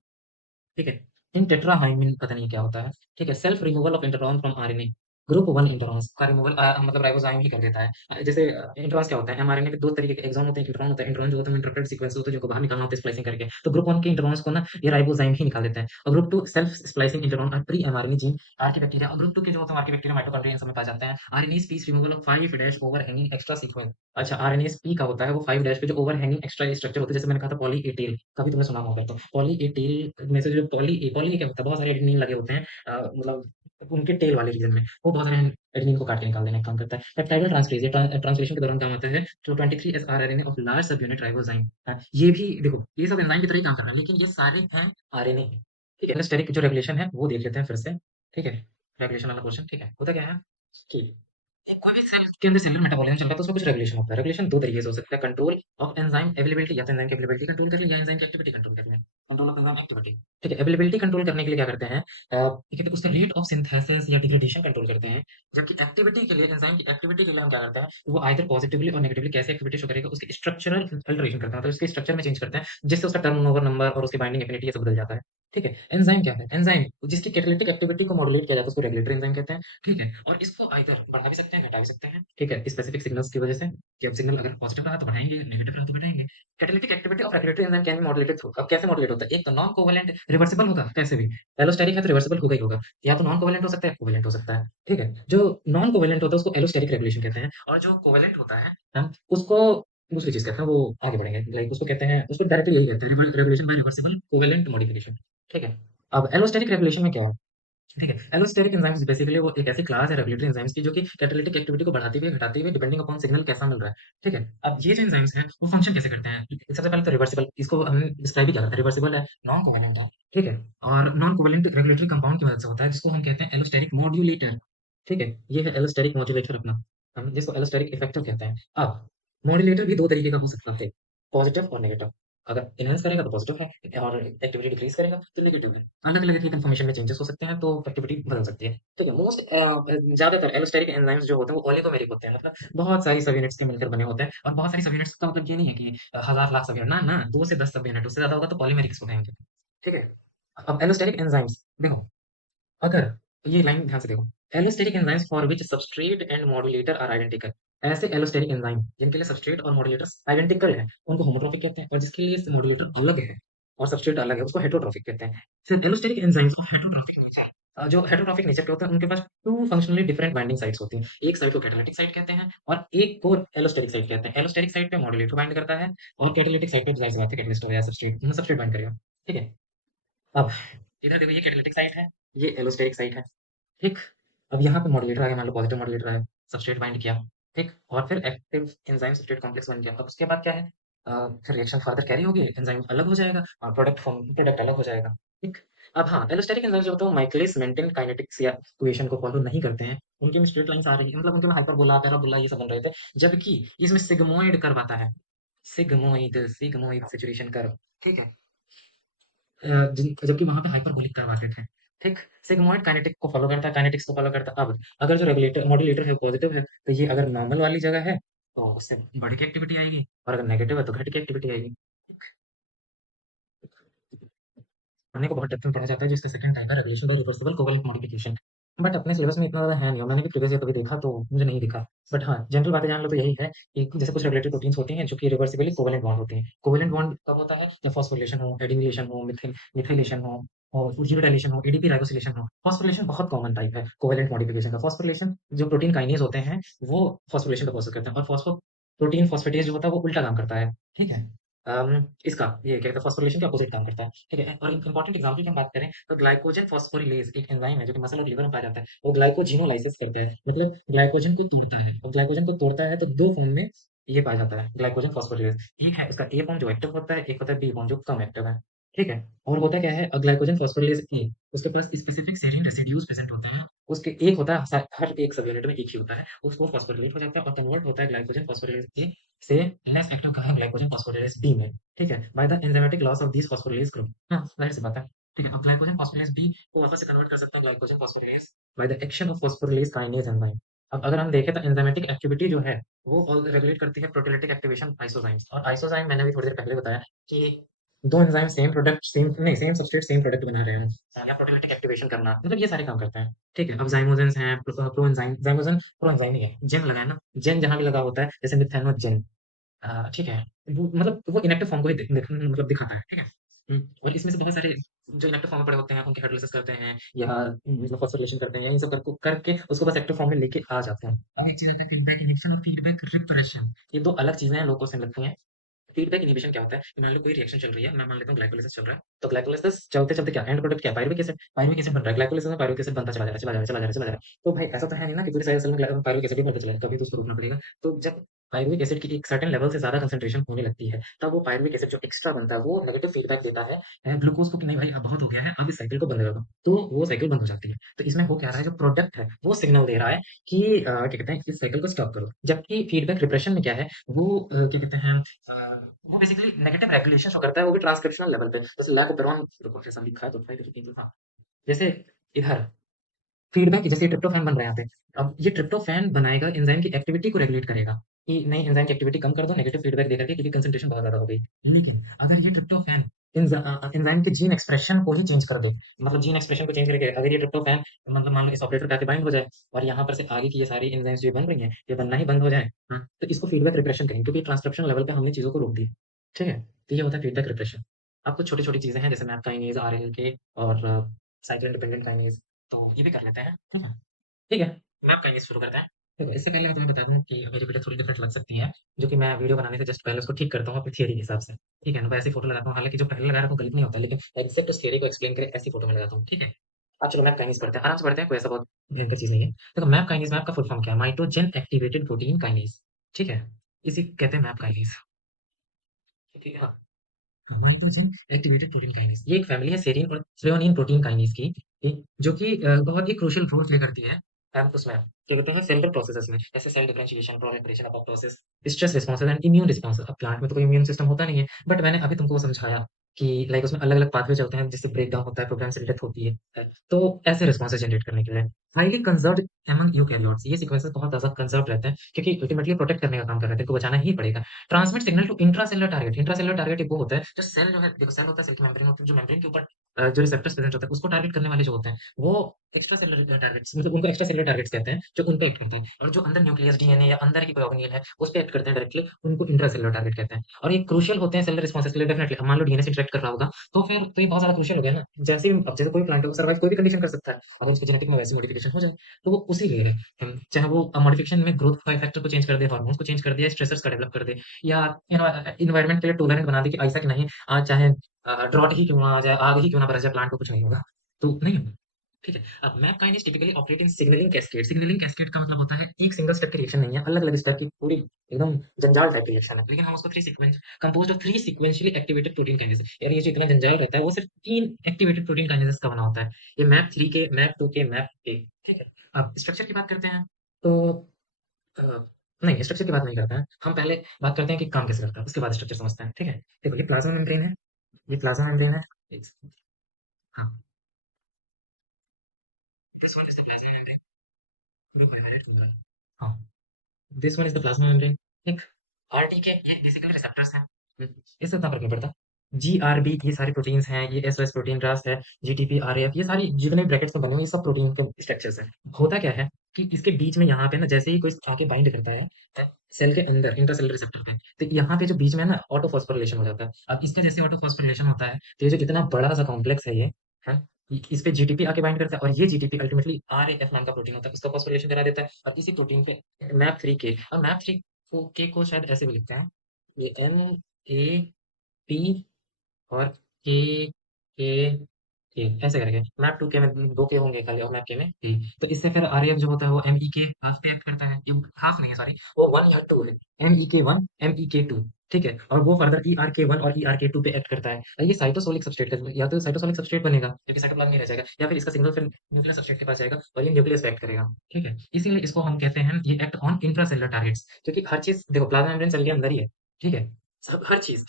ठीक है, इन टेट्राहाइमिन पता नहीं क्या होता है। ठीक है, self removal of intron from RNA. Group 1 introns का रिमूवल मतलब राइबोजाइम ही कर देता है। जैसे इंटरॉन्स क्या होता है? एमआरएनए के दो तरीके के एक्सॉन होते हैं, इंट्रॉन होता है। इंट्रॉन जो होता है इंटरप्रेट सीक्वेंस होते हैं जिनको बाहर निकालना होता है स्प्लाइसिंग करके। तो ग्रुप 1 के इंटरॉन्स को ना ये राइबोजाइम ही निकाल देता है। और ग्रुप 2 सेल्फ स्प्लाइसिंग इंटरॉन और प्री एमआरएनए जीन आर्किबैक्टीरिया। और ग्रुप 2 के जो होते हैं आर्किबैक्टीरिया माइटोकॉन्ड्रिया इन सब में पाए जाते हैं। RNA piece removal of 5 dash overhanging extra sequence. अच्छा, आरएनएस पी का होता है वो 5 डैश पे जो ओवर हैंगिंग एक्स्ट्रा स्ट्रक्चर होता है, जैसे मैंने कहा था पॉली ए टेल, कभी तुमने सुना होगा तो। पॉली ए टेल में से जो पॉली ए क्या होता है? बहुत सारे एडेनिन लगे होते हैं मतलब उनके टेल वाले रीजन में, वो बहुत सारे एडेनिन को काट के निकाल देने का काम करता है। पेप्टाइडल ट्रांसफरेज, ये ट्रांसलेशन के दौरान काम आता है। तो 23 एस आरएनए ऑफ लार्ज सब यूनिट राइबोजाइम। ये भी देखो, ये सब एंजाइम की तरह ही काम कर रहे हैं, लेकिन ये सारे हैं आरएनए। ठीक है, एलोस्टेरिक जो रेगुलेशन है वो देख लेते हैं फिर से। ठीक है, रेगुलेशन वाला क्वेश्चन। ठीक है, होता क्या है कि कोई भी सेल के अंदर सेलुलर मेटाबॉलिज्म चल रहा है तो उसमें कुछ रेगुलेशन होता है। रेगुलेशन दो तरीके से हो सकता है, कंट्रोल ऑफ एंजाइम अवेलेबिलिटी, या तो एंजाइम की अवेलेबिलिटी कंट्रोल कर ले या एंजाइम की एक्टिविटी कंट्रोल कर ले। Control of enzyme activity. ठीक है, अवेलेबिलिटी कंट्रोल करने के लिए क्या करते हैं? कहते हैं उसका रेट ऑफ सिंथेसिस या डिग्रेडेशन कंट्रोल करते हैं। जबकि एक्टिविटी के लिए, एंजाइम की एक्टिविटी के लिए हम क्या करते हैं? वो आइदर पॉजिटिवली और नेगेटिवली कैसे एक्टिविटी शो करेगा उसके स्ट्रक्चरल अल्टरेशन करते हैं, तो उसके स्ट्रक्चर में चेंज करते हैं जिससे उसका टर्नओवर नंबर और उसकी बाइंडिंग एफिनिटी ये सब बदल जाता है। ठीक है, एंजाइम क्या है? एंजाइम जिसकी कैटालिटिक एक्टिविटी को मॉड्यूलेट किया जाता है उसको रेगुलेटरी एंजाइम कहते हैं। ठीक है, और इसको आइदर बढ़ा भी सकते हैं, घटा भी सकते हैं। ठीक है, स्पेसिफिक सिग्नल्स की वजह से, कि अब सिग्नल अगर पॉजिटिव रहा तो बढ़ाएंगे, नेगेटिव रहा तो घटाएंगे। Catalytic activity of regulatory enzyme can be modulated through. अब कैसे मॉड्यूलेट होता है? एक तो नॉन कोवेलेंट रिवर्सिबल होगा, कैसे भी एलोस्टेरिक है तो रिवर्सिबल होगा ही होगा, या तो नॉन कोवेलेंट हो सकता है, कोवेलेंट हो सकता है। ठीक है, जो नॉन कोवेलेंट होता है उसको एलोस्टेरिक रेगुलेशन कहते हैं, और जो कोवेलेंट होता है हम उसको दूसरी चीज कहते हैं, वो आगे बढ़ेंगे। लाइक उसको कहते हैं, उसको डायरेक्टली यही कहते हैं, regulation bye reversible covalent modification. ठीक है, अब एलोस्टेरिक रेगुलेशन में क्या है? ठीक है, एलोस्टेरिक एंजाइम्स बेसिकली वो एक ऐसी क्लास है रेगुलेटरी एंजाइम्स की जो कि कैटालिटिक एक्टिविटी को बढ़ाती हुई घटाती हुई डिपेंडिंग अपॉन सिग्नल कैसा मिल रहा है। ठीक है, अब ये जो एंजाइम्स हैं वो फंक्शन कैसे करते हैं? सबसे पहले तो रिवर्सिबल, इसको हम डिस्क्राइब ही क्या करते हैं? रिवर्सिबल है, नॉन कोवेलेंट है। ठीक है, और नॉन कोवेलेंट रेगुलेटरी कंपाउंड की मदद से होता है जिसको हम कहते हैं एलोस्टेरिक मॉड्यूलेटर। ठीक है, ये है एलोस्टेरिक मॉड्यूलेटर अपना, हम जिसको एलोस्टेरिक इफेक्टर कहते हैं। अब मॉड्यूलेटर भी दो तरीके का हो सकता है, पॉजिटिव और नेगेटिव। अगर इनहेंस करेगा तो पॉजिटिव है और एक्टिविटी डिक्रीज करेगा तो नेगेटिव है। अलग-अलग इनकी कन्फर्मेशन में चेंजेस हो सकते हैं तो एक्टिविटी बदल सकती है। ठीक है, मोस्ट ज़्यादातर एलोस्टेरिक एंजाइम्स जो होते हैं वो ओलिगोमेरिक होते हैं, मतलब बहुत सारी सब यूनिट्स के मिलकर बने होते हैं। और बहुत सारी सब यूनिट्स का मतलब ये नहीं है कि हज़ार लाख सब यूनिट, ना, ना, 2 से 10 सब यूनिट, उससे ज़्यादा होगा तो पॉलीमेरिक्स हो जाएँगे। ठीक है? अब एलोस्टेरिक एंजाइम्स देखो, अगर ये लाइन ध्यान से देखो, allosteric enzymes for which substrate and modulator are identical. ऐसे एलोस्टेरिक एंजाइम जिनके लिए सबस्ट्रेट और मॉड्यूलेटर्स आइडेंटिकल हैं, उनको होमोट्रोपिक कहते हैं, और जिसके लिए मॉड्यूलेटर अलग है और सबस्ट्रेट अलग है उसको हेटेरोट्रोपिक कहते हैं। फिर एलोस्टेरिक एंजाइम्स ऑफ हेटेरोट्रोपिक नेचर, जो हेटेरोट्रोपिक नेचर के होते हैं उनके पास 2 फंक्शनली डिफरेंट बाइंडिंग साइट्स होती हैं। एक साइट को कैटालिटिक साइट कहते हैं और एक को एलोस्टेरिक साइट कहते हैं। एलोस्टेरिक साइट पे मॉड्यूलेटर बाइंड करता है और कैटालिटिक साइट पे ज़ाहिर-सी बात है कैटलिस्ट हो गया, सबस्ट्रेट बाइंड करेगा। ठीक है? अब इधर देखो, ये कैटालिटिक साइट है, ये एलोस्टेरिक साइट है। ठीक? अब यहाँ पे मॉड्यूलेटर आ गया, मान लो पॉजिटिव मॉड्यूलेटर है, सबस्ट्रेट बाइंड किया, ठीक? और फिर एक्टिव एंजाइम सबस्ट्रेट कॉम्प्लेक्स बन गया। अब उसके बाद क्या है? फिर रिएक्शन फर्दर कैरी होगी, एंजाइम अलग हो जाएगा और प्रोडक्ट अलग हो जाएगा, ठीक? अब हाँ, एलोस्टेरिक एंजाइम जो होते हैं वो माइकलिस मेंटेन काइनेटिक्स या इक्वेशन को फॉलो नहीं करते हैं। उनके में स्ट्रेट लाइन्स आ रही है, मतलब उनके में हाइपरबोला, पैराबोला ये सब बन रहे थे, जबकि इसमें सिग्मोइड कर्व आता है। सिग्मोइड सैचुरेशन कर्व, ठीक है? जबकि वहाँ पे हाइपरबोलिक कर्व आते थे। ठीक? सिग्मॉइड काइनेटिक को फ़ॉलो करता है, काइनेटिक्स को फ़ॉलो करता है। अब अगर जो रेगुलेटर मॉड्यूलेटर है वो पॉज़िटिव है, तो ये अगर नॉर्मल वाली जगह है, तो उससे बढ़ के एक्टिविटी आएगी, और अगर नेगेटिव है तो घट के एक्टिविटी आएगी। पढ़ने को बहुत डेप्थ में पढ़ा जाता है, जिसका सेकंड टाइप है regulation bye reversible covalent modification. But अपने सिलेबस में इतना ज़्यादा है नहीं, और मैंने भी प्रीवियस ईयर कभी देखा तो मुझे नहीं दिखा। बट हाँ, जनरल बातें जान लो तो यही है कि जैसे कुछ रेगुलेटरी प्रोटीन्स होती हैं जो कि रिवर्सिबली कोवेलेंट बॉन्ड होती हैं। कोवेलेंट बॉन्ड कब होता है? जब फॉस्फोरिलेशन हो, एडिनिलेशन हो, मिथाइलेशन हो, और यूटिलाइजेशन हो, एडीपी राइबोसिलेशन हो। फॉस्फोरिलेशन बहुत कॉमन टाइप है कोवेलेंट मॉडिफिकेशन का। फॉस्फोरिलेशन जो प्रोटीन काइनेज होते हैं, वो फॉस्फोरिलेशन का प्रोसेस करते हैं, और प्रोटीन फॉस्फेटेज जो होता है वो उल्टा काम करता है। ठीक है। इसका ये क्या कहते हैं, फॉस्फोरिलेशन के अपोजिट काम करता है। ठीक है। और इंपॉर्टेंट एग्जांपल की हम बात करें तो ग्लाइकोजन फॉस्फोरिलेज एक एंजाइम है जो कि मसल और लिवर में पाया जाता है। वो ग्लाइकोजिनोलाइसिस करता है, मतलब ग्लाइकोजन को तोड़ता है, और ग्लाइकोजन को तोड़ता है तो दो फॉर्म में ये पाया जाता है ग्लाइकोजन फॉस्फोरिलेज। एक है उसका ए फॉर्म जो एक्टिव होता है, एक होता है बी फॉर्म जो कम एक्टिव है। ठीक है। और होता क्या है, ग्लाइकोजन फॉस्फोरिलेज ए, उसके पास स्पेसिफिक सेरीन रेसिड्यूज प्रेजेंट होते हैं। उसके एक होता है, हर एक सब यूनिट में एक ही होता है, उसको फॉस्फोरिलेट हो जाता है और कन्वर्ट होता है ग्लाइकोजन फॉस्फोरिलेज ए से लेस एक्टिव का है ग्लाइकोजन फॉस्फोरिलेज बी में। ठीक है, by the enzymatic loss of this phosphorylase group. हाँ, जाहिर सी बात है। ठीक है, अब ग्लाइकोजन फॉस्फोरिलेज बी को वापस से कन्वर्ट कर सकते हैं glycogen phosphorylase by the action of phosphorylase kinase enzyme. अब अगर हम देखें तो एंजाइमेटिक एक्टिविटी जो है वो रेगुलेट करती है प्रोटीलिटिक एक्टिवेशन आइसोजाइम्स। और आइसोजाइम मैंने अभी थोड़ी देर पहले बताया कि दो एंजाइम सेम प्रोडक्ट सेम नहीं सेम सबस्ट्रेट सेम प्रोडक्ट बना रहे हैं या प्रोटीलिटिक एक्टिवेशन करना, मतलब ये सारे काम करते हैं। ठीक है। अब जाइमोजेंस हैं, pro enzyme, zymogen pro enzyme नहीं है, जेन लगा है ना, जेन जहां भी लगा होता है जैसे मिथेनोजेन। ठीक है। मतलब वो इनएक्टिव फॉर्म को ही मतलब दिखाता है। ठीक है। और इसमें से बहुत सारे जो इनएक्टिव फॉर्म में पड़े होते हैं उनके हाइड्रोलाइसिस करते हैं या मतलब फॉस्फोरिलेशन करते हैं, इन सब करके उसको बस एक्टिव फॉर्म में लेके आ जाते हैं। अब एक चीज आता है फीडबैक इनिबिशन और फीडबैक रिप्रेशन। ये दो अलग चीजें हैं, लोगों को सेम लगती हैं। फीडबैक इनिबिशन क्या होता है कि मान लो कोई रिएक्शन चल रही है, मैं मान लेता हूँ ग्लाइकोलाइसिस चल रहा है, तो ग्लाइकोलाइसिस चलते चलते क्या एंड प्रोडक्ट क्या पायरुविक एसिड बन रहा है। ग्लाइकोलाइसिस में पायरुविक एसिड बनता चला जा रहा है, चला जा रहा है, चला जा रहा है, चला जा रहा है। तो भाई ऐसा तो है नहीं ना कि पूरे सारे सेल में पायरुविक एसिड ही बनता चला जाए, कभी तो उसको रोकना पड़ेगा। तो जब पायरुविक एसिड की एक सर्टेन लेवल से ज्यादा कंसंट्रेशन होने लगती है, तब वो पायरुविक एसिड जो एक्स्ट्रा बनता है वो नेगेटिव फीडबैक देता है ग्लूकोज को कि नहीं भाई अब बहुत हो गया है, अब इस साइकिल को बंद कर दो, तो वो साइकिल बंद हो जाती है। तो इसमें हो क्या रहा है, जो प्रोडक्ट है वो सिग्नल दे रहा है कि क्या कहते हैं इस साइकिल को स्टॉप करो। जबकि फीडबैक रिप्रेशन में क्या है, वो क्या कहते हैं वो बेसिकली नेगेटिव रेगुलेशन शो करता है, वो भी ट्रांसक्रिप्शनल लेवल पे। जैसे लैकोपेरॉन, रुको ऐसा लिखा है तो भाई देखो, हाँ, जैसे इधर फीडबैक जैसे ट्रिप्टोफैन बन रहे हैं यहाँ पे। अब ये ट्रिप्टोफैन बनाएगा, एंजाइम की एक्टिविटी को रेगुलेट करेगा कि नहीं एंजाइम की एक्टिविटी कम कर दो, नेगेटिव फीडबैक देकर के, क्योंकि कंसंट्रेशन बहुत ज्यादा हो गई। लेकिन अगर ये ट्रिप्टोफैन एंजाइम के जीन एक्सप्रेशन को ही चेंज कर दे, मतलब जीन एक्सप्रेशन को चेंज करके अगर ये ट्रिप्टोफैन मतलब मान लो इस ऑपरेटर पे आके बाइंड हो जाए और यहाँ पर से आगे की ये सारी एंजाइम्स जो बन रही हैं ये बनना ही बंद हो जाए, हाँ, तो इसको फीडबैक रिप्रेशन कहेंगे, क्योंकि ट्रांसक्रिप्शन लेवल पे हमने चीजों को रोक दिया। ठीक है। तो ये होता है फीडबैक रिप्रेशन। अब कुछ छोटी छोटी चीजें हैं जैसे मैप काइनेज, आरएनए और साइक्लिन डिपेंडेंट काइनेज, तो ये भी कर लेते हैं। ठीक है। ठीक है, मैं अब कहीं शुरू करते हैं। देखो इससे पहले मैं तुम्हें बता दूं कि मेरी वीडियो थोड़ी डिफरेंट लग सकती है, जो कि मैं वीडियो बनाने से जस्ट पहले उसको ठीक करता हूँ अपनी थियरी के हिसाब से। ठीक है ना, वैसी फोटो लगाता हूँ, हालांकि जो पहले लगा रहा हूँ गलत नहीं होता, लेकिन एग्जैक्ट उस थियरी को एक्सप्लेन करे ऐसी फोटो में लगाता हूँ। ठीक है। अब चलो मैप काइनेज पढ़ते हैं, आराम से पढ़ते हैं, कोई ऐसा बहुत भयंकर चीज नहीं है। देखो मैप काइनेज, मैप का फुल फॉर्म क्या है, माइटोजेन एक्टिवेटेड प्रोटीन काइनेज। ठीक है, इसी कहते हैं मैप काइनेज। ठीक है। माइटोजेन एक्टिवेटेड प्रोटीन काइनेज ये एक फैमिली है सेरीन और थ्रेओनीन प्रोटीन काइनेज की, जो कि बहुत ही क्रूशियल रोल प्ले करती है उसमें क्या कहते हैं सेलुलर प्रोसेसेस में, जैसे cell differentiation, proliferation, apoptosis, stress response and immune response. अब प्लांट में तो कोई इम्यून सिस्टम होता नहीं है, बट मैंने अभी तुमको समझाया कि लाइक उसमें अलग अलग पाथवे चलते हैं जिससे ब्रेक डाउन होता है, प्रोग्राम से डेथ होती है। तो ऐसे रिस्पॉन्सेज जनरेट करने के लिए हाईली कंजर्व्ड एमंग यूकैरियोट्स, ये सीक्वेंसेस बहुत ज्यादा कंजर्व रहते हैं क्योंकि अल्टीमेटली प्रोटेक्ट करने का काम कर रहे हैं, इनको बचाना ही पड़ेगा। Transmit signal to intracellular target, intracellular target एक वो होता है जो सेल जो है, देखो सेल होता है, सेल की मेम्ब्रेन होती है, जो मेम्ब्रेन के ऊपर जो रिसेप्टर्स प्रेजेंट होते हैं उसको टारगेट करने वाले जो होते हैं वो एक्स्ट्रा सेलुलर टारगेट्स, मतलब उनको एक्स्ट्रा सेलुलर टारगेट्स कहते हैं, जो उन पे एक्ट करते हैं। और जो अंदर न्यूक्लियस डीएनए या अंदर की कोई ऑर्गेनेल है उस पे एक्ट करते हैं डायरेक्टली, उनको इंट्रासेलुलर टारगेट कहते हैं। और ये क्रूशियल होते हैं सेलुलर रिस्पॉन्सेस के लिए डेफिनेटली। अब मान लो डीएनए से इंटरेक्ट कर रहा होगा तो फिर तो ये बहुत ज्यादा क्रूशियल हो गया ना। जैसे अब जैसे कोई प्लांट को सर्वाइव कोई भी कंडीशन कर सकता है अगर उसके जेनेटिक में वैसी मॉडिफिकेशन हो जाए, तो वो उसी लिए है। चाहे वो मॉडिफिकेशन में ग्रोथ फैक्टर को चेंज कर दे, हार्मोन्स को चेंज कर दे, स्ट्रेसर्स का डेवलप कर दे, या इन्वायरमेंट के लिए टॉलरेंट बना दे कि ऐसा कि नहीं आज चाहे ड्रॉट ही क्यों ना आ जाए, आग ही क्यों ना बरस जाए, प्लांट को कुछ नहीं होगा, तो नहीं होगा। ठीक है। अब map kinase typically operate in signalling cascade. Signalling cascade का मतलब होता है एक सिंगल स्टेप की रिएक्शन नहीं है, अलग अलग स्टेप की पूरी एकदम जंजाल टाइप की रिएक्शन है, लेकिन हम उसको three sequence composed of three sequentially activated protein kinase, यार ये जो इतना जंजाल रहता है वो सिर्फ तीन एक्टिवेटेड प्रोटीन काइनेज का बना होता है। ये मैप थ्री के, मैप टू के, मैप के। ठीक है। अब स्ट्रक्चर की बात करते हैं तो अ, नहीं स्ट्रक्चर की बात नहीं करते हैं, हम पहले बात करते हैं कि काम कैसे करता है, उसके बाद स्ट्रक्चर समझते हैं। ठीक है। देखो ये प्लाज्मा मेम्ब्रेन है, ये प्लाज्मा मेम्ब्रेन है। हाँ, this one is the plasma membrane. हाँ, this one is the plasma membrane. एक आरटीके ये बेसिकली रिसेप्टर्स हैं। इससे उतना फर्क नहीं पड़ता। जीआरबी ये सारे प्रोटीन्स हैं, ये एसओएस प्रोटीन रास है, जीटीपी आरएफ, ये सारी जितने ब्रैकेट्स में बने हुए ये सब प्रोटीन के स्ट्रक्चर्स हैं। होता क्या है कि इसके बीच में यहाँ पे ना जैसे ही कोई आके बाइंड करता है सेल के अंदर इंट्रासेलुलर रिसेप्टर पे, तो यहाँ पे जो बीच में है ना ऑटो फॉस्फोरिलेशन हो जाता है। अब इसका जैसे ऑटो फॉस्फोरिलेशन होता है तो ये जो इतना बड़ा सा कॉम्प्लेक्स है ये है। इस पे जीटीपी आके बाइंड करता है और ये जीटीपी अल्टीमेटली आरएएफ नाम का प्रोटीन होता है, उसका फॉस्फोरिलेशन करा देता है और इसी प्रोटीन पे मैप थ्री के, और मैप थ्री को के को शायद ऐसे भी लिखते हैं, ये एम ए पी और के के ऐसे करके मैप टू के में दो के होंगे खाली और मैप के में पी। तो इससे फिर आरएएफ जो होता है वो एमई के हाफ पे एक्ट करता है, ये हाफ नहीं है सॉरी, वो वन या टू है, एमई के वन एमई के टू, ठीक है, और वो फर्दर ई आर के वन और ई आर के टू पे एक्ट करता है और ये साइटोसोलिक सबस्ट्रेट का, या तो साइटोसोलिक सबस्ट्रेट बनेगा क्योंकि साइटोप्लाज्म में रह जाएगा, या फिर इसका सिग्नल फिर न्यूक्लियस सबस्ट्रेट के पास जाएगा और ये न्यूक्लियस पे एक्ट करेगा, ठीक है। इसीलिए इसको हम कहते हैं ये एक्ट ऑन इंट्रासेलुलर टारगेट्स, क्योंकि हर चीज देखो प्लाज्मा मेम्ब्रेन सेल के अंदर ही है, ठीक है। सब हर चीज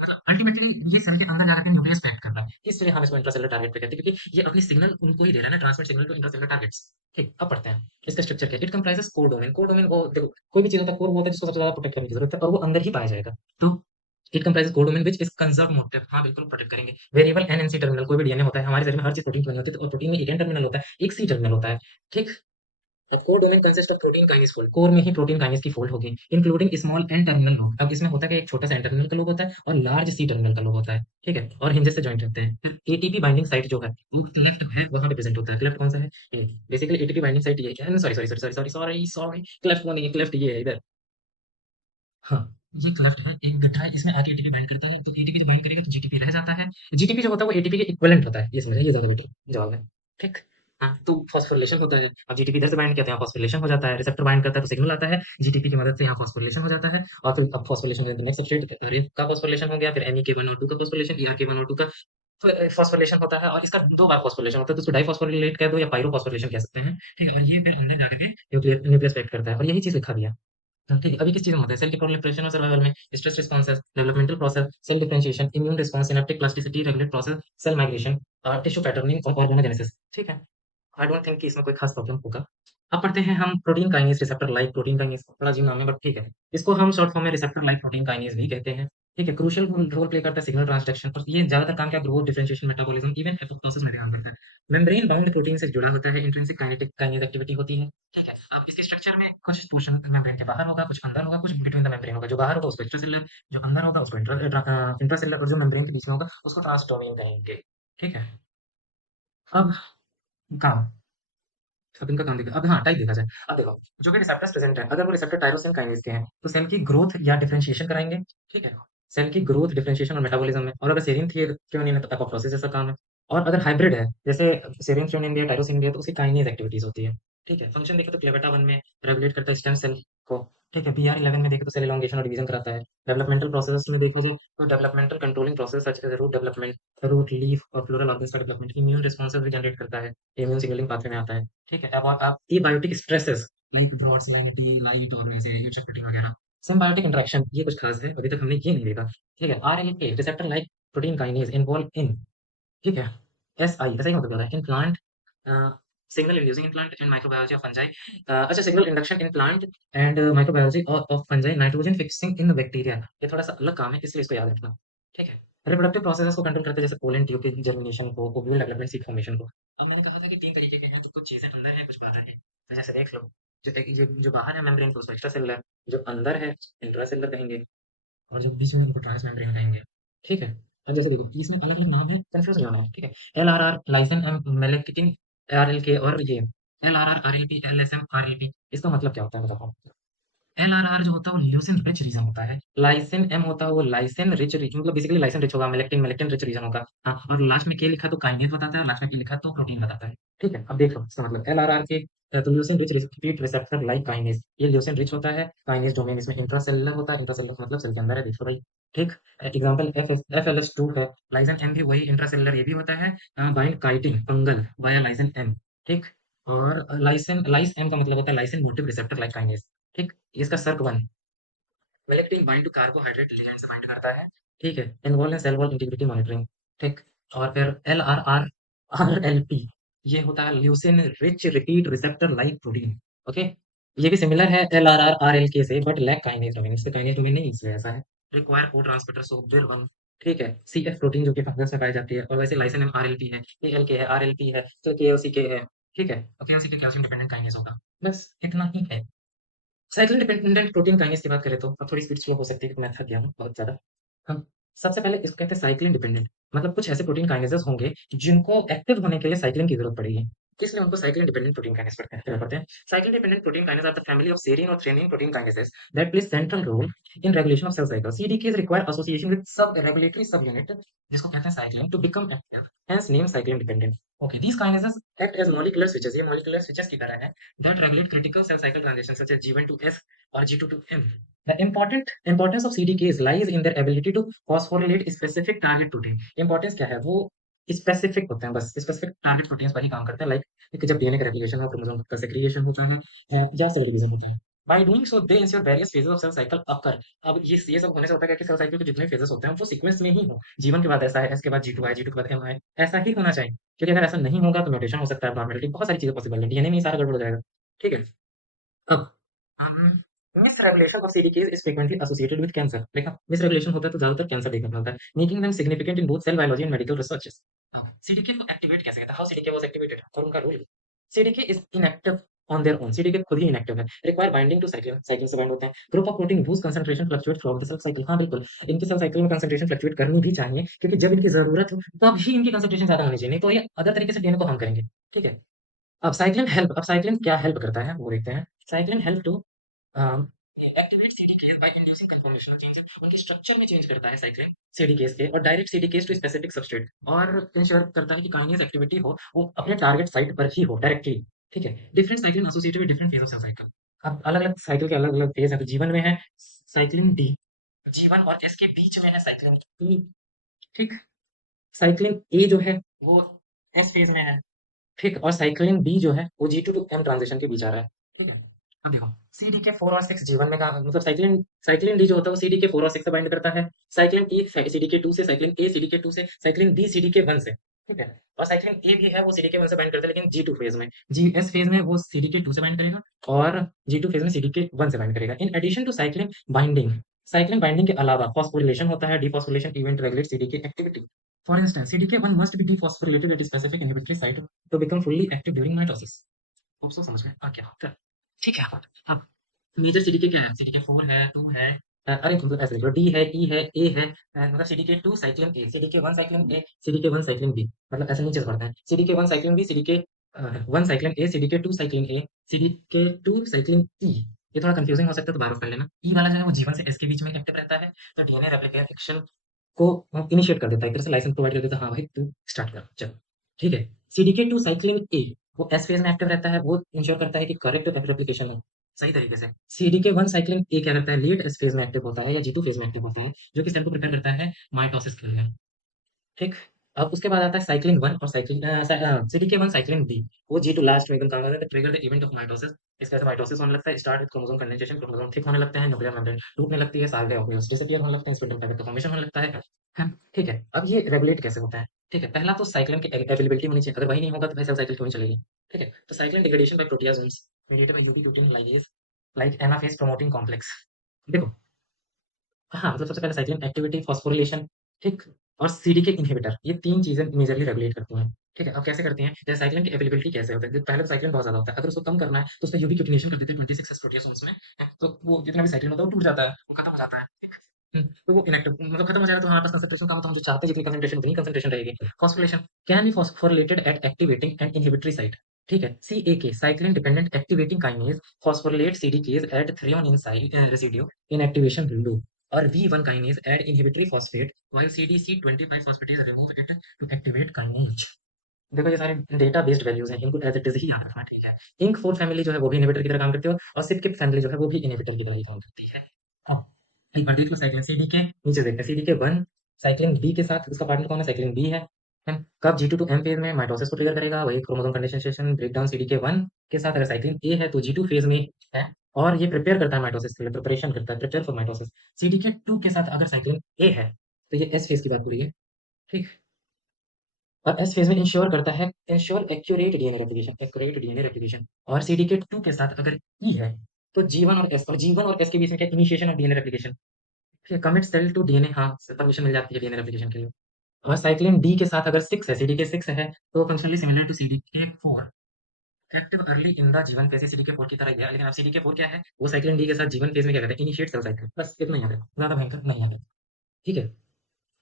मतलब अल्टीमेटली ये सेल के अंदर जाकर के न्यूक्लियस पे एक्ट करता है, इसलिए हम इसको इंट्रासेलुलर टारगेट पे कहते हैं, क्योंकि ये अपनी सिग्नल उनको ही दे रहा है ना, transmit signal to intracellular targets. ठीक, अब पढ़ते हैं इसका स्ट्रक्चर क्या है। It comprises core domain, core domain वो देखो कोई भी चीज होता है कोर वो होता है जिसको सबसे ज्यादा प्रोटेक्ट करने की जरूरत है और वो अंदर ही पाया जाएगा। तो it comprises core domain which is conserve motif, हाँ बिल्कुल प्रोटेक्ट करेंगे। Variable N N C terminal, कोई भी डीएनए होता है हमारे शरीर में हर चीज प्रोटीन बनी होती है और प्रोटीन में एक एन टर्मिनल होता है एक सी टर्मिनल होता है, ठीक। अब core domain consist of protein kinase fold, core में ही प्रोटीन काइनेज की फोल्ड होगी including small N terminal lobe. अब इसमें होता है कि एक छोटा सा एन टर्मिनल का लोब होता है और लार्ज सी टर्मिनल का लोब होता है, ठीक है, और हिंजेस से जॉइंट रहते हैं। फिर एटीपी बाइंडिंग साइट जो है वो लेफ्ट है वहां पे प्रेजेंट होता है, लेफ्ट कौन सा है ये, बेसिकली एटीपी बाइंडिंग साइट ये है, sorry sorry sorry sorry sorry sorry sorry, left कौन है ये, लेफ्ट ये है इधर, हाँ, ये क्लेफ्ट है, एक गड्ढा है, इसमें आके एटीपी बाइंड करता है, तो एटीपी जब बाइंड करेगा तो जीटीपी रह जाता है। जीटीपी जो होता है वो एटीपी के इक्विवेलेंट होता है, ये समझिए, ये ज्यादा बेटर जवाब है, ठीक। हाँ, तो फॉस्फोरिलेशन होता है, अब जीटीपी इधर से बाइंड किया तो यहाँ फॉस्फोरिलेशन हो जाता है, रिसेप्टर बाइंड करता है तो सिग्नल आता है, जीटीपी की मदद से यहाँ फॉस्फोरिलेशन हो जाता है और फिर अब फॉस्फोरिलेशन नेक्स्ट सबस्ट्रेट का फॉस्फोरिलेशन हो गया, फिर एमई के वन और टू का फॉस्फोरिलेशन, ईआर के वन और टू का फॉस्फोरिलेशन होता है और इसका दो बार फॉस्फोरिलेशन होता है, तो उसको डाइफॉस्फोरिलेट कह दो या पायरोफॉस्फोरिलेशन कह सकते हैं, ठीक है, और ये फिर अंदर जाकर के न्यूक्लियस न्यूक्लियस पे एक्ट करता है और यही चीज लिखा दिया। हाँ, ठीक है, अभी किस चीज़ में होता है? सेल की प्रोलिफरेशन और सर्वाइवल में, stress responses, developmental process, cell differentiation, immune response, synaptic plasticity, regulate process, cell migration, tissue patterning और ऑर्गेनोजेनेसिस, ठीक है। आई डोंट थिंक कि इसमें कोई खास प्रॉब्लम होगा। अब पढ़ते हैं हम protein kinase receptor like protein kinase, बड़ा अजीब नाम है बट ठीक है। इसको हम शॉर्ट फॉर्म में रिसेप्टर लाइक प्रोटीन काइनेज भी कहते हैं। ठीक है, क्रूशियल रोल प्ले करता है सिग्नल ट्रांसडक्शन पर, ये ज्यादातर काम क्या growth, differentiation, metabolism, even apoptosis में ध्यान करता है। मेम्ब्रेन बाउंड प्रोटीन से जुड़ा होता है, इंट्रिंसिक काइनेटिक काइनेज एक्टिविटी होती है। ठीक है, अब इसके स्ट्रक्चर में कुछ पोर्शन मेम्ब्रेन के बाहर होगा, कुछ अंदर होगा, कुछ बिटवीन द मेम्ब्रेन होगा। जो बाहर होगा उसको एक्स्ट्रासेलुलर, जो अंदर होगा उसको इंट्रासेलुलर और जो मेम्ब्रेन के बीच में होगा उसको ट्रांसडोमेन कहेंगे। ठीक है, अब काम, अब इनका काम देखा, अब हाँ टाइप देखा जाए। अब देखो जो भी रिसेप्टर्स प्रेजेंट है अगर वो रिसेप्टर टायरोसिन काइनेज के हैं तो सेल की ग्रोथ या डिफरेंशिएशन कराएंगे, ठीक है, सेल की ग्रोथ, डिफरेंशिएशन और मेटाबॉलिज्म में। और अगर सेरीन थ्रियोनिन है तो एपोप्टोसिस जैसा काम है। और अगर हाइब्रिड है जैसे सेरीन थ्रियोनिन भी है टायरोसिन भी है तो उसकी काइनेज एक्टिविटीज होती है, ठीक है। फंक्शन देखे तो क्लेवेटा 1 में रेगुलेट करता है स्टेम सेल को, ठीक है। बीआर 11 में देखे तो सेल एलोंगेशन और डिवीजन कराता है। डेवलपमेंटल प्रोसेस में देखो जो तो developmental controlling process such as root development, root leaf और फ्लोरल ऑर्गन्स का डेवलपमेंट, इम्यून रिस्पॉन्सेस भी जनरेट करता है, इम्यून सिग्नलिंग पाथवे में आता है, ठीक है। अब आप abiotic stresses like broad salinity, light और ऐसे यूचक प्रोटीन वगैरह, सिम्बायोटिक इंटरेक्शन, ये कुछ खास है अभी तक हमने ये नहीं देखा, ठीक है। RNA receptor like protein kinase involve in, ठीक है, एसआई ऐसा ही मतलब होता है in plant, signal inducing in plant and microbiology of fungi, अच्छा signal induction in plant and microbiology of fungi, nitrogen fixing in bacteria, ये थोड़ा सा अलग काम है इसलिए इसको याद रखना, ठीक है। रिप्रोडक्टिव प्रोसेसेस को कंट्रोल करते हैं जैसे पोलन ट्यूब की जर्मिनेशन को, ओव्यूल डेवलपमेंट, सीड फॉर्मेशन को। अब मैंने कहा था कि तीन तरीके के हैं, तो कुछ चीजें अंदर है कुछ बाहर है, तो जैसे देख लो, जो बाहर है मेम्ब्रेन तो उसको एक्स्ट्रा सेलुलर, जो अंदर है इंट्रा सेलुलर कहेंगे और जो बीच में उनको ट्रांस मेम्ब्रेन कहेंगे, ठीक है। अब जैसे देखो इसमें अलग अलग नाम है, कंफ्यूज नहीं होना है, ठीक है। L R R lysin M malectin R L K, और ये L R R R L P L S M R L P, इसका मतलब क्या होता है बताओ। एल आर आर जो होता है वो ल्यूसिन रिच रीजन होता है, लाइसिन एम होता है वो लाइसिन रिच रीजन, मतलब बेसिकली लाइसिन रिच होगा, मेलेक्टिन मेलेक्टिन रिच रीजन होगा, हाँ। और लास्ट में के लिखा तो काइनेज बताता है और लास्ट में पी लिखा तो प्रोटीन बताता है, ठीक है। अब देख लो इसका मतलब एल आर आर के, तो leucine rich repeat receptor like kinase, ये ल्यूसिन रिच होता है, काइनेज डोमेन इसमें इंट्रासेलुलर होता है, इंट्रासेलुलर मतलब सेल के अंदर है, देखो भाई, ठीक। Example F L S two है, लाइसिन एम भी वही इंट्रासेलुलर ये भी होता है, bind chitin fungal via lysin M, ठीक। और लाइसिन लाइस एम का मतलब होता है lysin motif receptor like kinase, ठीक। इसका सर्क one, malectin bind to carbohydrate ligand से बाइंड करता है, ठीक है, involve in cell wall integrity monitoring, ठीक। और फिर L R R R L P, ये होता है leucine rich repeat receptor like protein, okay. ये भी सिमिलर है L R R R L K से बट लैक काइनेज डोमेन, इससे काइनेज डोमेन नहीं इसलिए ऐसा है। रिक्वायर को ट्रांसपोर्टर सो बिल वन, ठीक है, सी एफ प्रोटीन जो कि फंगस में पाई जाती है, और वैसे लाइसिन आर एल पी है, ए एल के है, आर एल पी है, तो के ओ सी के है, ठीक है, और के ओ सी के कैल्शियम डिपेंडेंट काइनेज होगा, बस इतना ही है। साइक्लिन डिपेंडेंट प्रोटीन काइनेज की बात करें तो अब थोड़ी स्पीड स्लो हो सकती है क्योंकि मैं थक गया हूँ बहुत ज़्यादा। हम सबसे पहले इसको कहते हैं साइक्लिन डिपेंडेंट। मतलब कुछ ऐसे प्रोटीन काइनेजेस होंगे जिनको एक्टिव होने के लिए साइक्लिन की जरूरत पड़ेगी, इसलिए उनको साइक्लिन डिपेंडेंट प्रोटीन काइनेज पड़ते हैं। Cyclin dependent protein kinase are the family of serine और threonine protein kinases that play central role in regulation of cell cycle. CDKs require association with sub regulatory subunit जिसको कहते हैं cyclin to become active, hence name cyclin dependent. Okay, these kinases act as molecular switches, ये molecular switches की तरह है that regulate critical cell cycle transitions such as G1 to S और G2 to M. The important importance of CDKs lies in their ability to phosphorylate specific target protein. Importance क्या है? वो specific होते हैं, बस स्पेसिफिक टारगेट प्रोटीन्स पर ही काम करते हैं। लाइक जब डीएनए का रेप्लिकेशन हो, क्रोमोसोम का सेग्रीगेशन होता है या सेल डिवीजन होता है। By doing so they ensure various phases of cell cycle occur. अब ये सब होने से होता है कि सेल साइकिल के जितने फेजेस होते हैं वो सीक्वेंस में ही हो। जीवन के बाद ऐसा है, एस के बाद जी टू आए, जी टू के बाद एम आए, ऐसा ही होना चाहिए। क्योंकि अगर ऐसा नहीं होगा तो म्यूटेशन हो सकता है, abnormality, बहुत सारी चीजें पॉसिबल है, डीएनए में ही सारा गड़बड़ हो जाएगा। ठीक है। अब misregulation of CDKs is frequently associated with cancer. देखा, मिसरेगुलेशन होता है तो ज्यादातर कैंसर देखने को मिलता है, making them significant in both cell biology and medical researches. अब सीडीके को एक्टिवेट कैसे करता है? हाउ सीडीके वाज एक्टिवेटेड और उनका रोल। CDK is inactive on their own, CDK खुद ही इनएक्टिव है, require binding to cyclin, cyclin से बाइंड होते हैं। Group of protein whose concentration fluctuates throughout the cell cycle। हाँ बिल्कुल, इनकी सेल साइकिल में कंसंट्रेशन फ्लक्चुएट करनी भी चाहिए, क्योंकि जब इनकी जरूरत हो तब ही इनकी कंसंट्रेशन ज्यादा होनी चाहिए, नहीं तो ये अदर तरीके से डीएनए को हार्म करेंगे। ठीक है। अब साइक्लिन क्या हेल्प करता है वो देखते हैं। Cyclin help to activate CDKs by inducing conformational changes. उनके स्ट्रक्चर में चेंज करता है साइक्लिन सीडीकेज के, और direct CDKs to specific substrate, और इंश्योर करता है कि काइनेज एक्टिविटी हो वो अपने टारगेट साइट पर ही हो डायरेक्टली। ठीक है। Different cyclin associated with different phase of cell cycle. अब अलग अलग साइकिल के अलग अलग फेज है, तो जीवन में है साइक्लिन डी, जीवन और एस के बीच में है साइक्लिन ई। ठीक। साइक्लिन ए जो है वो एस फेज में है। ठीक, और साइक्लिन बी जो है वो G2 टू M ट्रांजिशन के बीच आ रहा है। ठीक है। अब देखो, CDK4 और 6 जीवन में काम, मतलब साइक्लिन साइक्लिन डी जो होता है वो CDK4 और 6 से बाइंड करता है। साइक्लिन ई CDK2 से, साइक्लिन ए CDK2 से, साइक्लिन बी CDK1 से। ठीक है। और साइक्लिन ए भी है वो CDK1 से बाइंड करता है, लेकिन G2 फेज में। GS फेज में वो CDK2 से बाइंड करेगा, और G2 फेज में CDK1 से बाइंड करेगा। In addition to cyclin binding के अलावा फॉस्फोरिलेशन होता है। Dephosphorylation event regulate CDK activity. For instance, CDK1 must be dephosphorilated at a specific inhibitory site to become fully active during mitosis। Hope so समझ में आ गया। तो ठीक है। अब मेजर सीडीके क्या है? सीडीके 4 है, 2 है, अरे मतलब ऐसे लिखो, डी है, ई है, ए है, मतलब CDK 2 cyclin A, CDK 1 cyclin A, CDK 1 cyclin B, मतलब ऐसे नीचे से पढ़ते हैं। CDK 1 cyclin B, CDK 1 cyclin A, CDK 2 cyclin A, CDK 2 cyclin E. ये थोड़ा कंफ्यूजिंग हो सकता है तो बार बार कर लेना। ई वाला जो है वो जीवन से एस के बीच में एक्टिव रहता है, तो डीएनए रेप्लिकेशन को इनिशिएट कर देता है, एक तरह से लाइसेंस प्रोवाइड कर देता है, हाँ भाई तू स्टार्ट कर चल। ठीक है। सीडीके 2 साइक्लिन ए वो एस फेज में एक्टिव रहता है, वो इंश्योर करता है कि करेक्ट रेप्लिकेशन हो सही तरीके से। सीडीके 1 साइक्लिन ए क्या करता है? लेट एस फेज में एक्टिव होता है या जी टू फेज में एक्टिव होता है, जो कि सेल को प्रिपेयर करता है माइटोसिस के लिए। ठीक। अब उसके बाद आता है साइक्लिन 1 और सीडीके 1 साइक्लिन बी, वो जी टू लास्ट में एकदम काम करता है, trigger the event of mitosis. इसका ऐसे माइटोसिस होने लगता है, start with chromosome condensation, chromosome thick होने लगते हैं, न्यूक्लियर मेम्ब्रेन टूटने लगती है, सारे ऑक्यूल्स डिसअपीयर होने लगते हैं, स्पिंडल फाइबर का फॉर्मेशन होने लगता है। ठीक है। अब ये रेगुलेट कैसे होता है? ठीक है, पहला तो साइक्लिन की अवेलेबिलिटी होनी चाहिए, अगर वही नहीं होगा तो भाई सेल साइकिल क्यों नहीं चलेगी। ठीक है। तो cyclin degradation by proteasomes mediated by ubiquitin ligase like anaphase promoting complex. देखो, हाँ, मतलब सबसे पहले साइक्लिन एक्टिविटी, फॉस्फोरिलेशन, ठीक, और सीडीके इनहिबिटर, ये 3 चीज़ें मेजरली रेगुलेट करती हैं। ठीक है, अब कैसे करती हैं? जैसे साइक्लिन की अवेलेबिलिटी कैसे होता है? पहले तो साइक्लिन बहुत ज़्यादा होता है, अगर उसको कम करना है तो उसका यूबीक्यूटिनेशन कर देते हैं 26 प्रोटियोसोम्स में, तो वो जितना भी साइक्लिन होता है वो टूट जाता है, वो खत्म हो जाता है। तो वो इनएक्टिव मतलब खत्म हो जाएगा, तो हमारे पास कंसंट्रेशन कम, तो हम जो चाहते हैं जितनी कंसंट्रेशन उतनी कंसंट्रेशन रहेगी। Phosphorylation can be phosphorylated at activating and inhibitory site. ठीक है। CAK cyclin dependent activating kinase phosphorylate CDKs at threonine site residue in activation window, और V1 kinase add inhibitory phosphate while CDC25 phosphatase remove it to activate kinase। देखो ये सारे data based values हैं, इनको as it is he याद रखना। ठीक है। इंक फोर फैमिली जो है वो भी इनहिबिटर की तरह काम करती है, और सिपकिप फैमिली जो है वो भी इनहिबिटर की तरह ही काम करती है। हाँ, एक बार देख लो साइक्लिन सी डी के नीचे देखते हैं, सी D K one cyclin B के साथ उसका पार्टनर कौन है? साइक्लिन बी है। कब G two to M phase में माइटोसिस को ट्रिगर करेगा, वही chromosome condensation break down C D K one के साथ। अगर साइक्लिन ए है तो जी टू फेज में है, और ये प्रिपेयर करता है माइटोसिस के लिए, प्रिपरेशन करता है, prepare for mitosis. C D K two के साथ अगर साइक्लिन ए है तो ये एस फेज की बात हो रही है। ठीक। और एस फेज में इंश्योर करता है, इंश्योर एक्यूरेट डीएनए रेप्लिकेशन। और सीडीके 2 के साथ अगर ई है तो जी1 और एस के बीच में क्या? Initiation of DNA replication. फिर कमिट सेल टू डीएनए, हाँ, परमिशन मिल जाती है डीएनए रेप्लिकेशन के लिए। और साइक्लिन डी के साथ अगर 6 है, सीडीके 6 है, तो functionally similar to CDK 4, active early in the G one phase, CDK 4 की तरह ही है, लेकिन अब सीडीके 4 क्या है? वो साइक्लिन डी के साथ जीवन फेज में क्या करता है? इनिशिएट सेल साइकिल, बस इतना ही याद है, ज्यादा भयंकर नहीं याद है। ठीक है।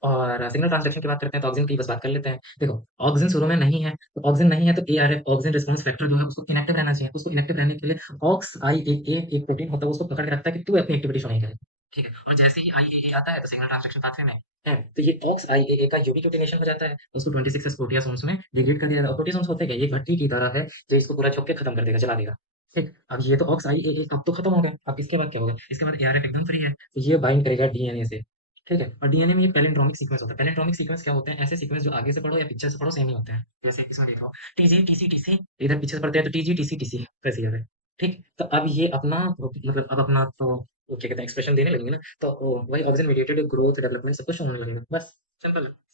और सिग्नल ट्रांसडक्शन की बात करते हैं तो ऑक्सिन की बस बात कर लेते हैं। देखो, ऑक्सिन शुरू में नहीं है, तो ऑक्सिन नहीं है तो एआरएफ ऑक्सिन रिस्पॉन्स फैक्टर जो है उसको इनएक्टिव रहना चाहिए। उसको इनएक्टिव रहने के लिए ऑक्स आईएए एक प्रोटीन होता है, वो उसको पकड़ के रखता है कि तू अपनी एक्टिविटी शो नहीं करे। ठीक है? और जैसे ही आईएए आता है तो सिग्नल ट्रांसडक्शन पाथवे में है, तो ये ऑक्स आईएए का यूबिक्यूटिनेशन हो जाता है। उसको 26s प्रोटियोसोम्स में डिग्रेड कर दिया जाता है। और प्रोटियोसोम्स होते क्या है? ये भट्टी की तरह है जो इसको पूरा छुप के खत्म कर देगा, जला देगा। ठीक? अब ये तो ऑक्स आईएए अब तो खत्म हो गया। अब इसके बाद क्या होगा? इसके बाद एआरएफ एकदम फ्री है। तो ये बाइंड करेगा डीएनए से। ठीक है? और डीएनए में ये पैलिंड्रोमिक सीक्वेंस होता है। पैलिंड्रोमिक सीक्वेंस क्या होते हैं? ऐसे सीक्वेंस जो आगे से पढ़ो या पीछे से पढ़ो सेम ही होते हैं। जैसे इसमें देखो, टीजी टीसी टीसी, इधर पीछे से पढ़ते हैं तो टीजी टीसी टीसी, वैसे ही है। ठीक? तो अब ये अपना मतलब अब अपना तो वो क्या कहते हैं एक्सप्रेशन देने लगेंगे ना, तो वही ऑक्सीजन मीडिएटेड ग्रोथ डेवलपमेंट सब कुछ होने लगेगा। बस सिंपल है।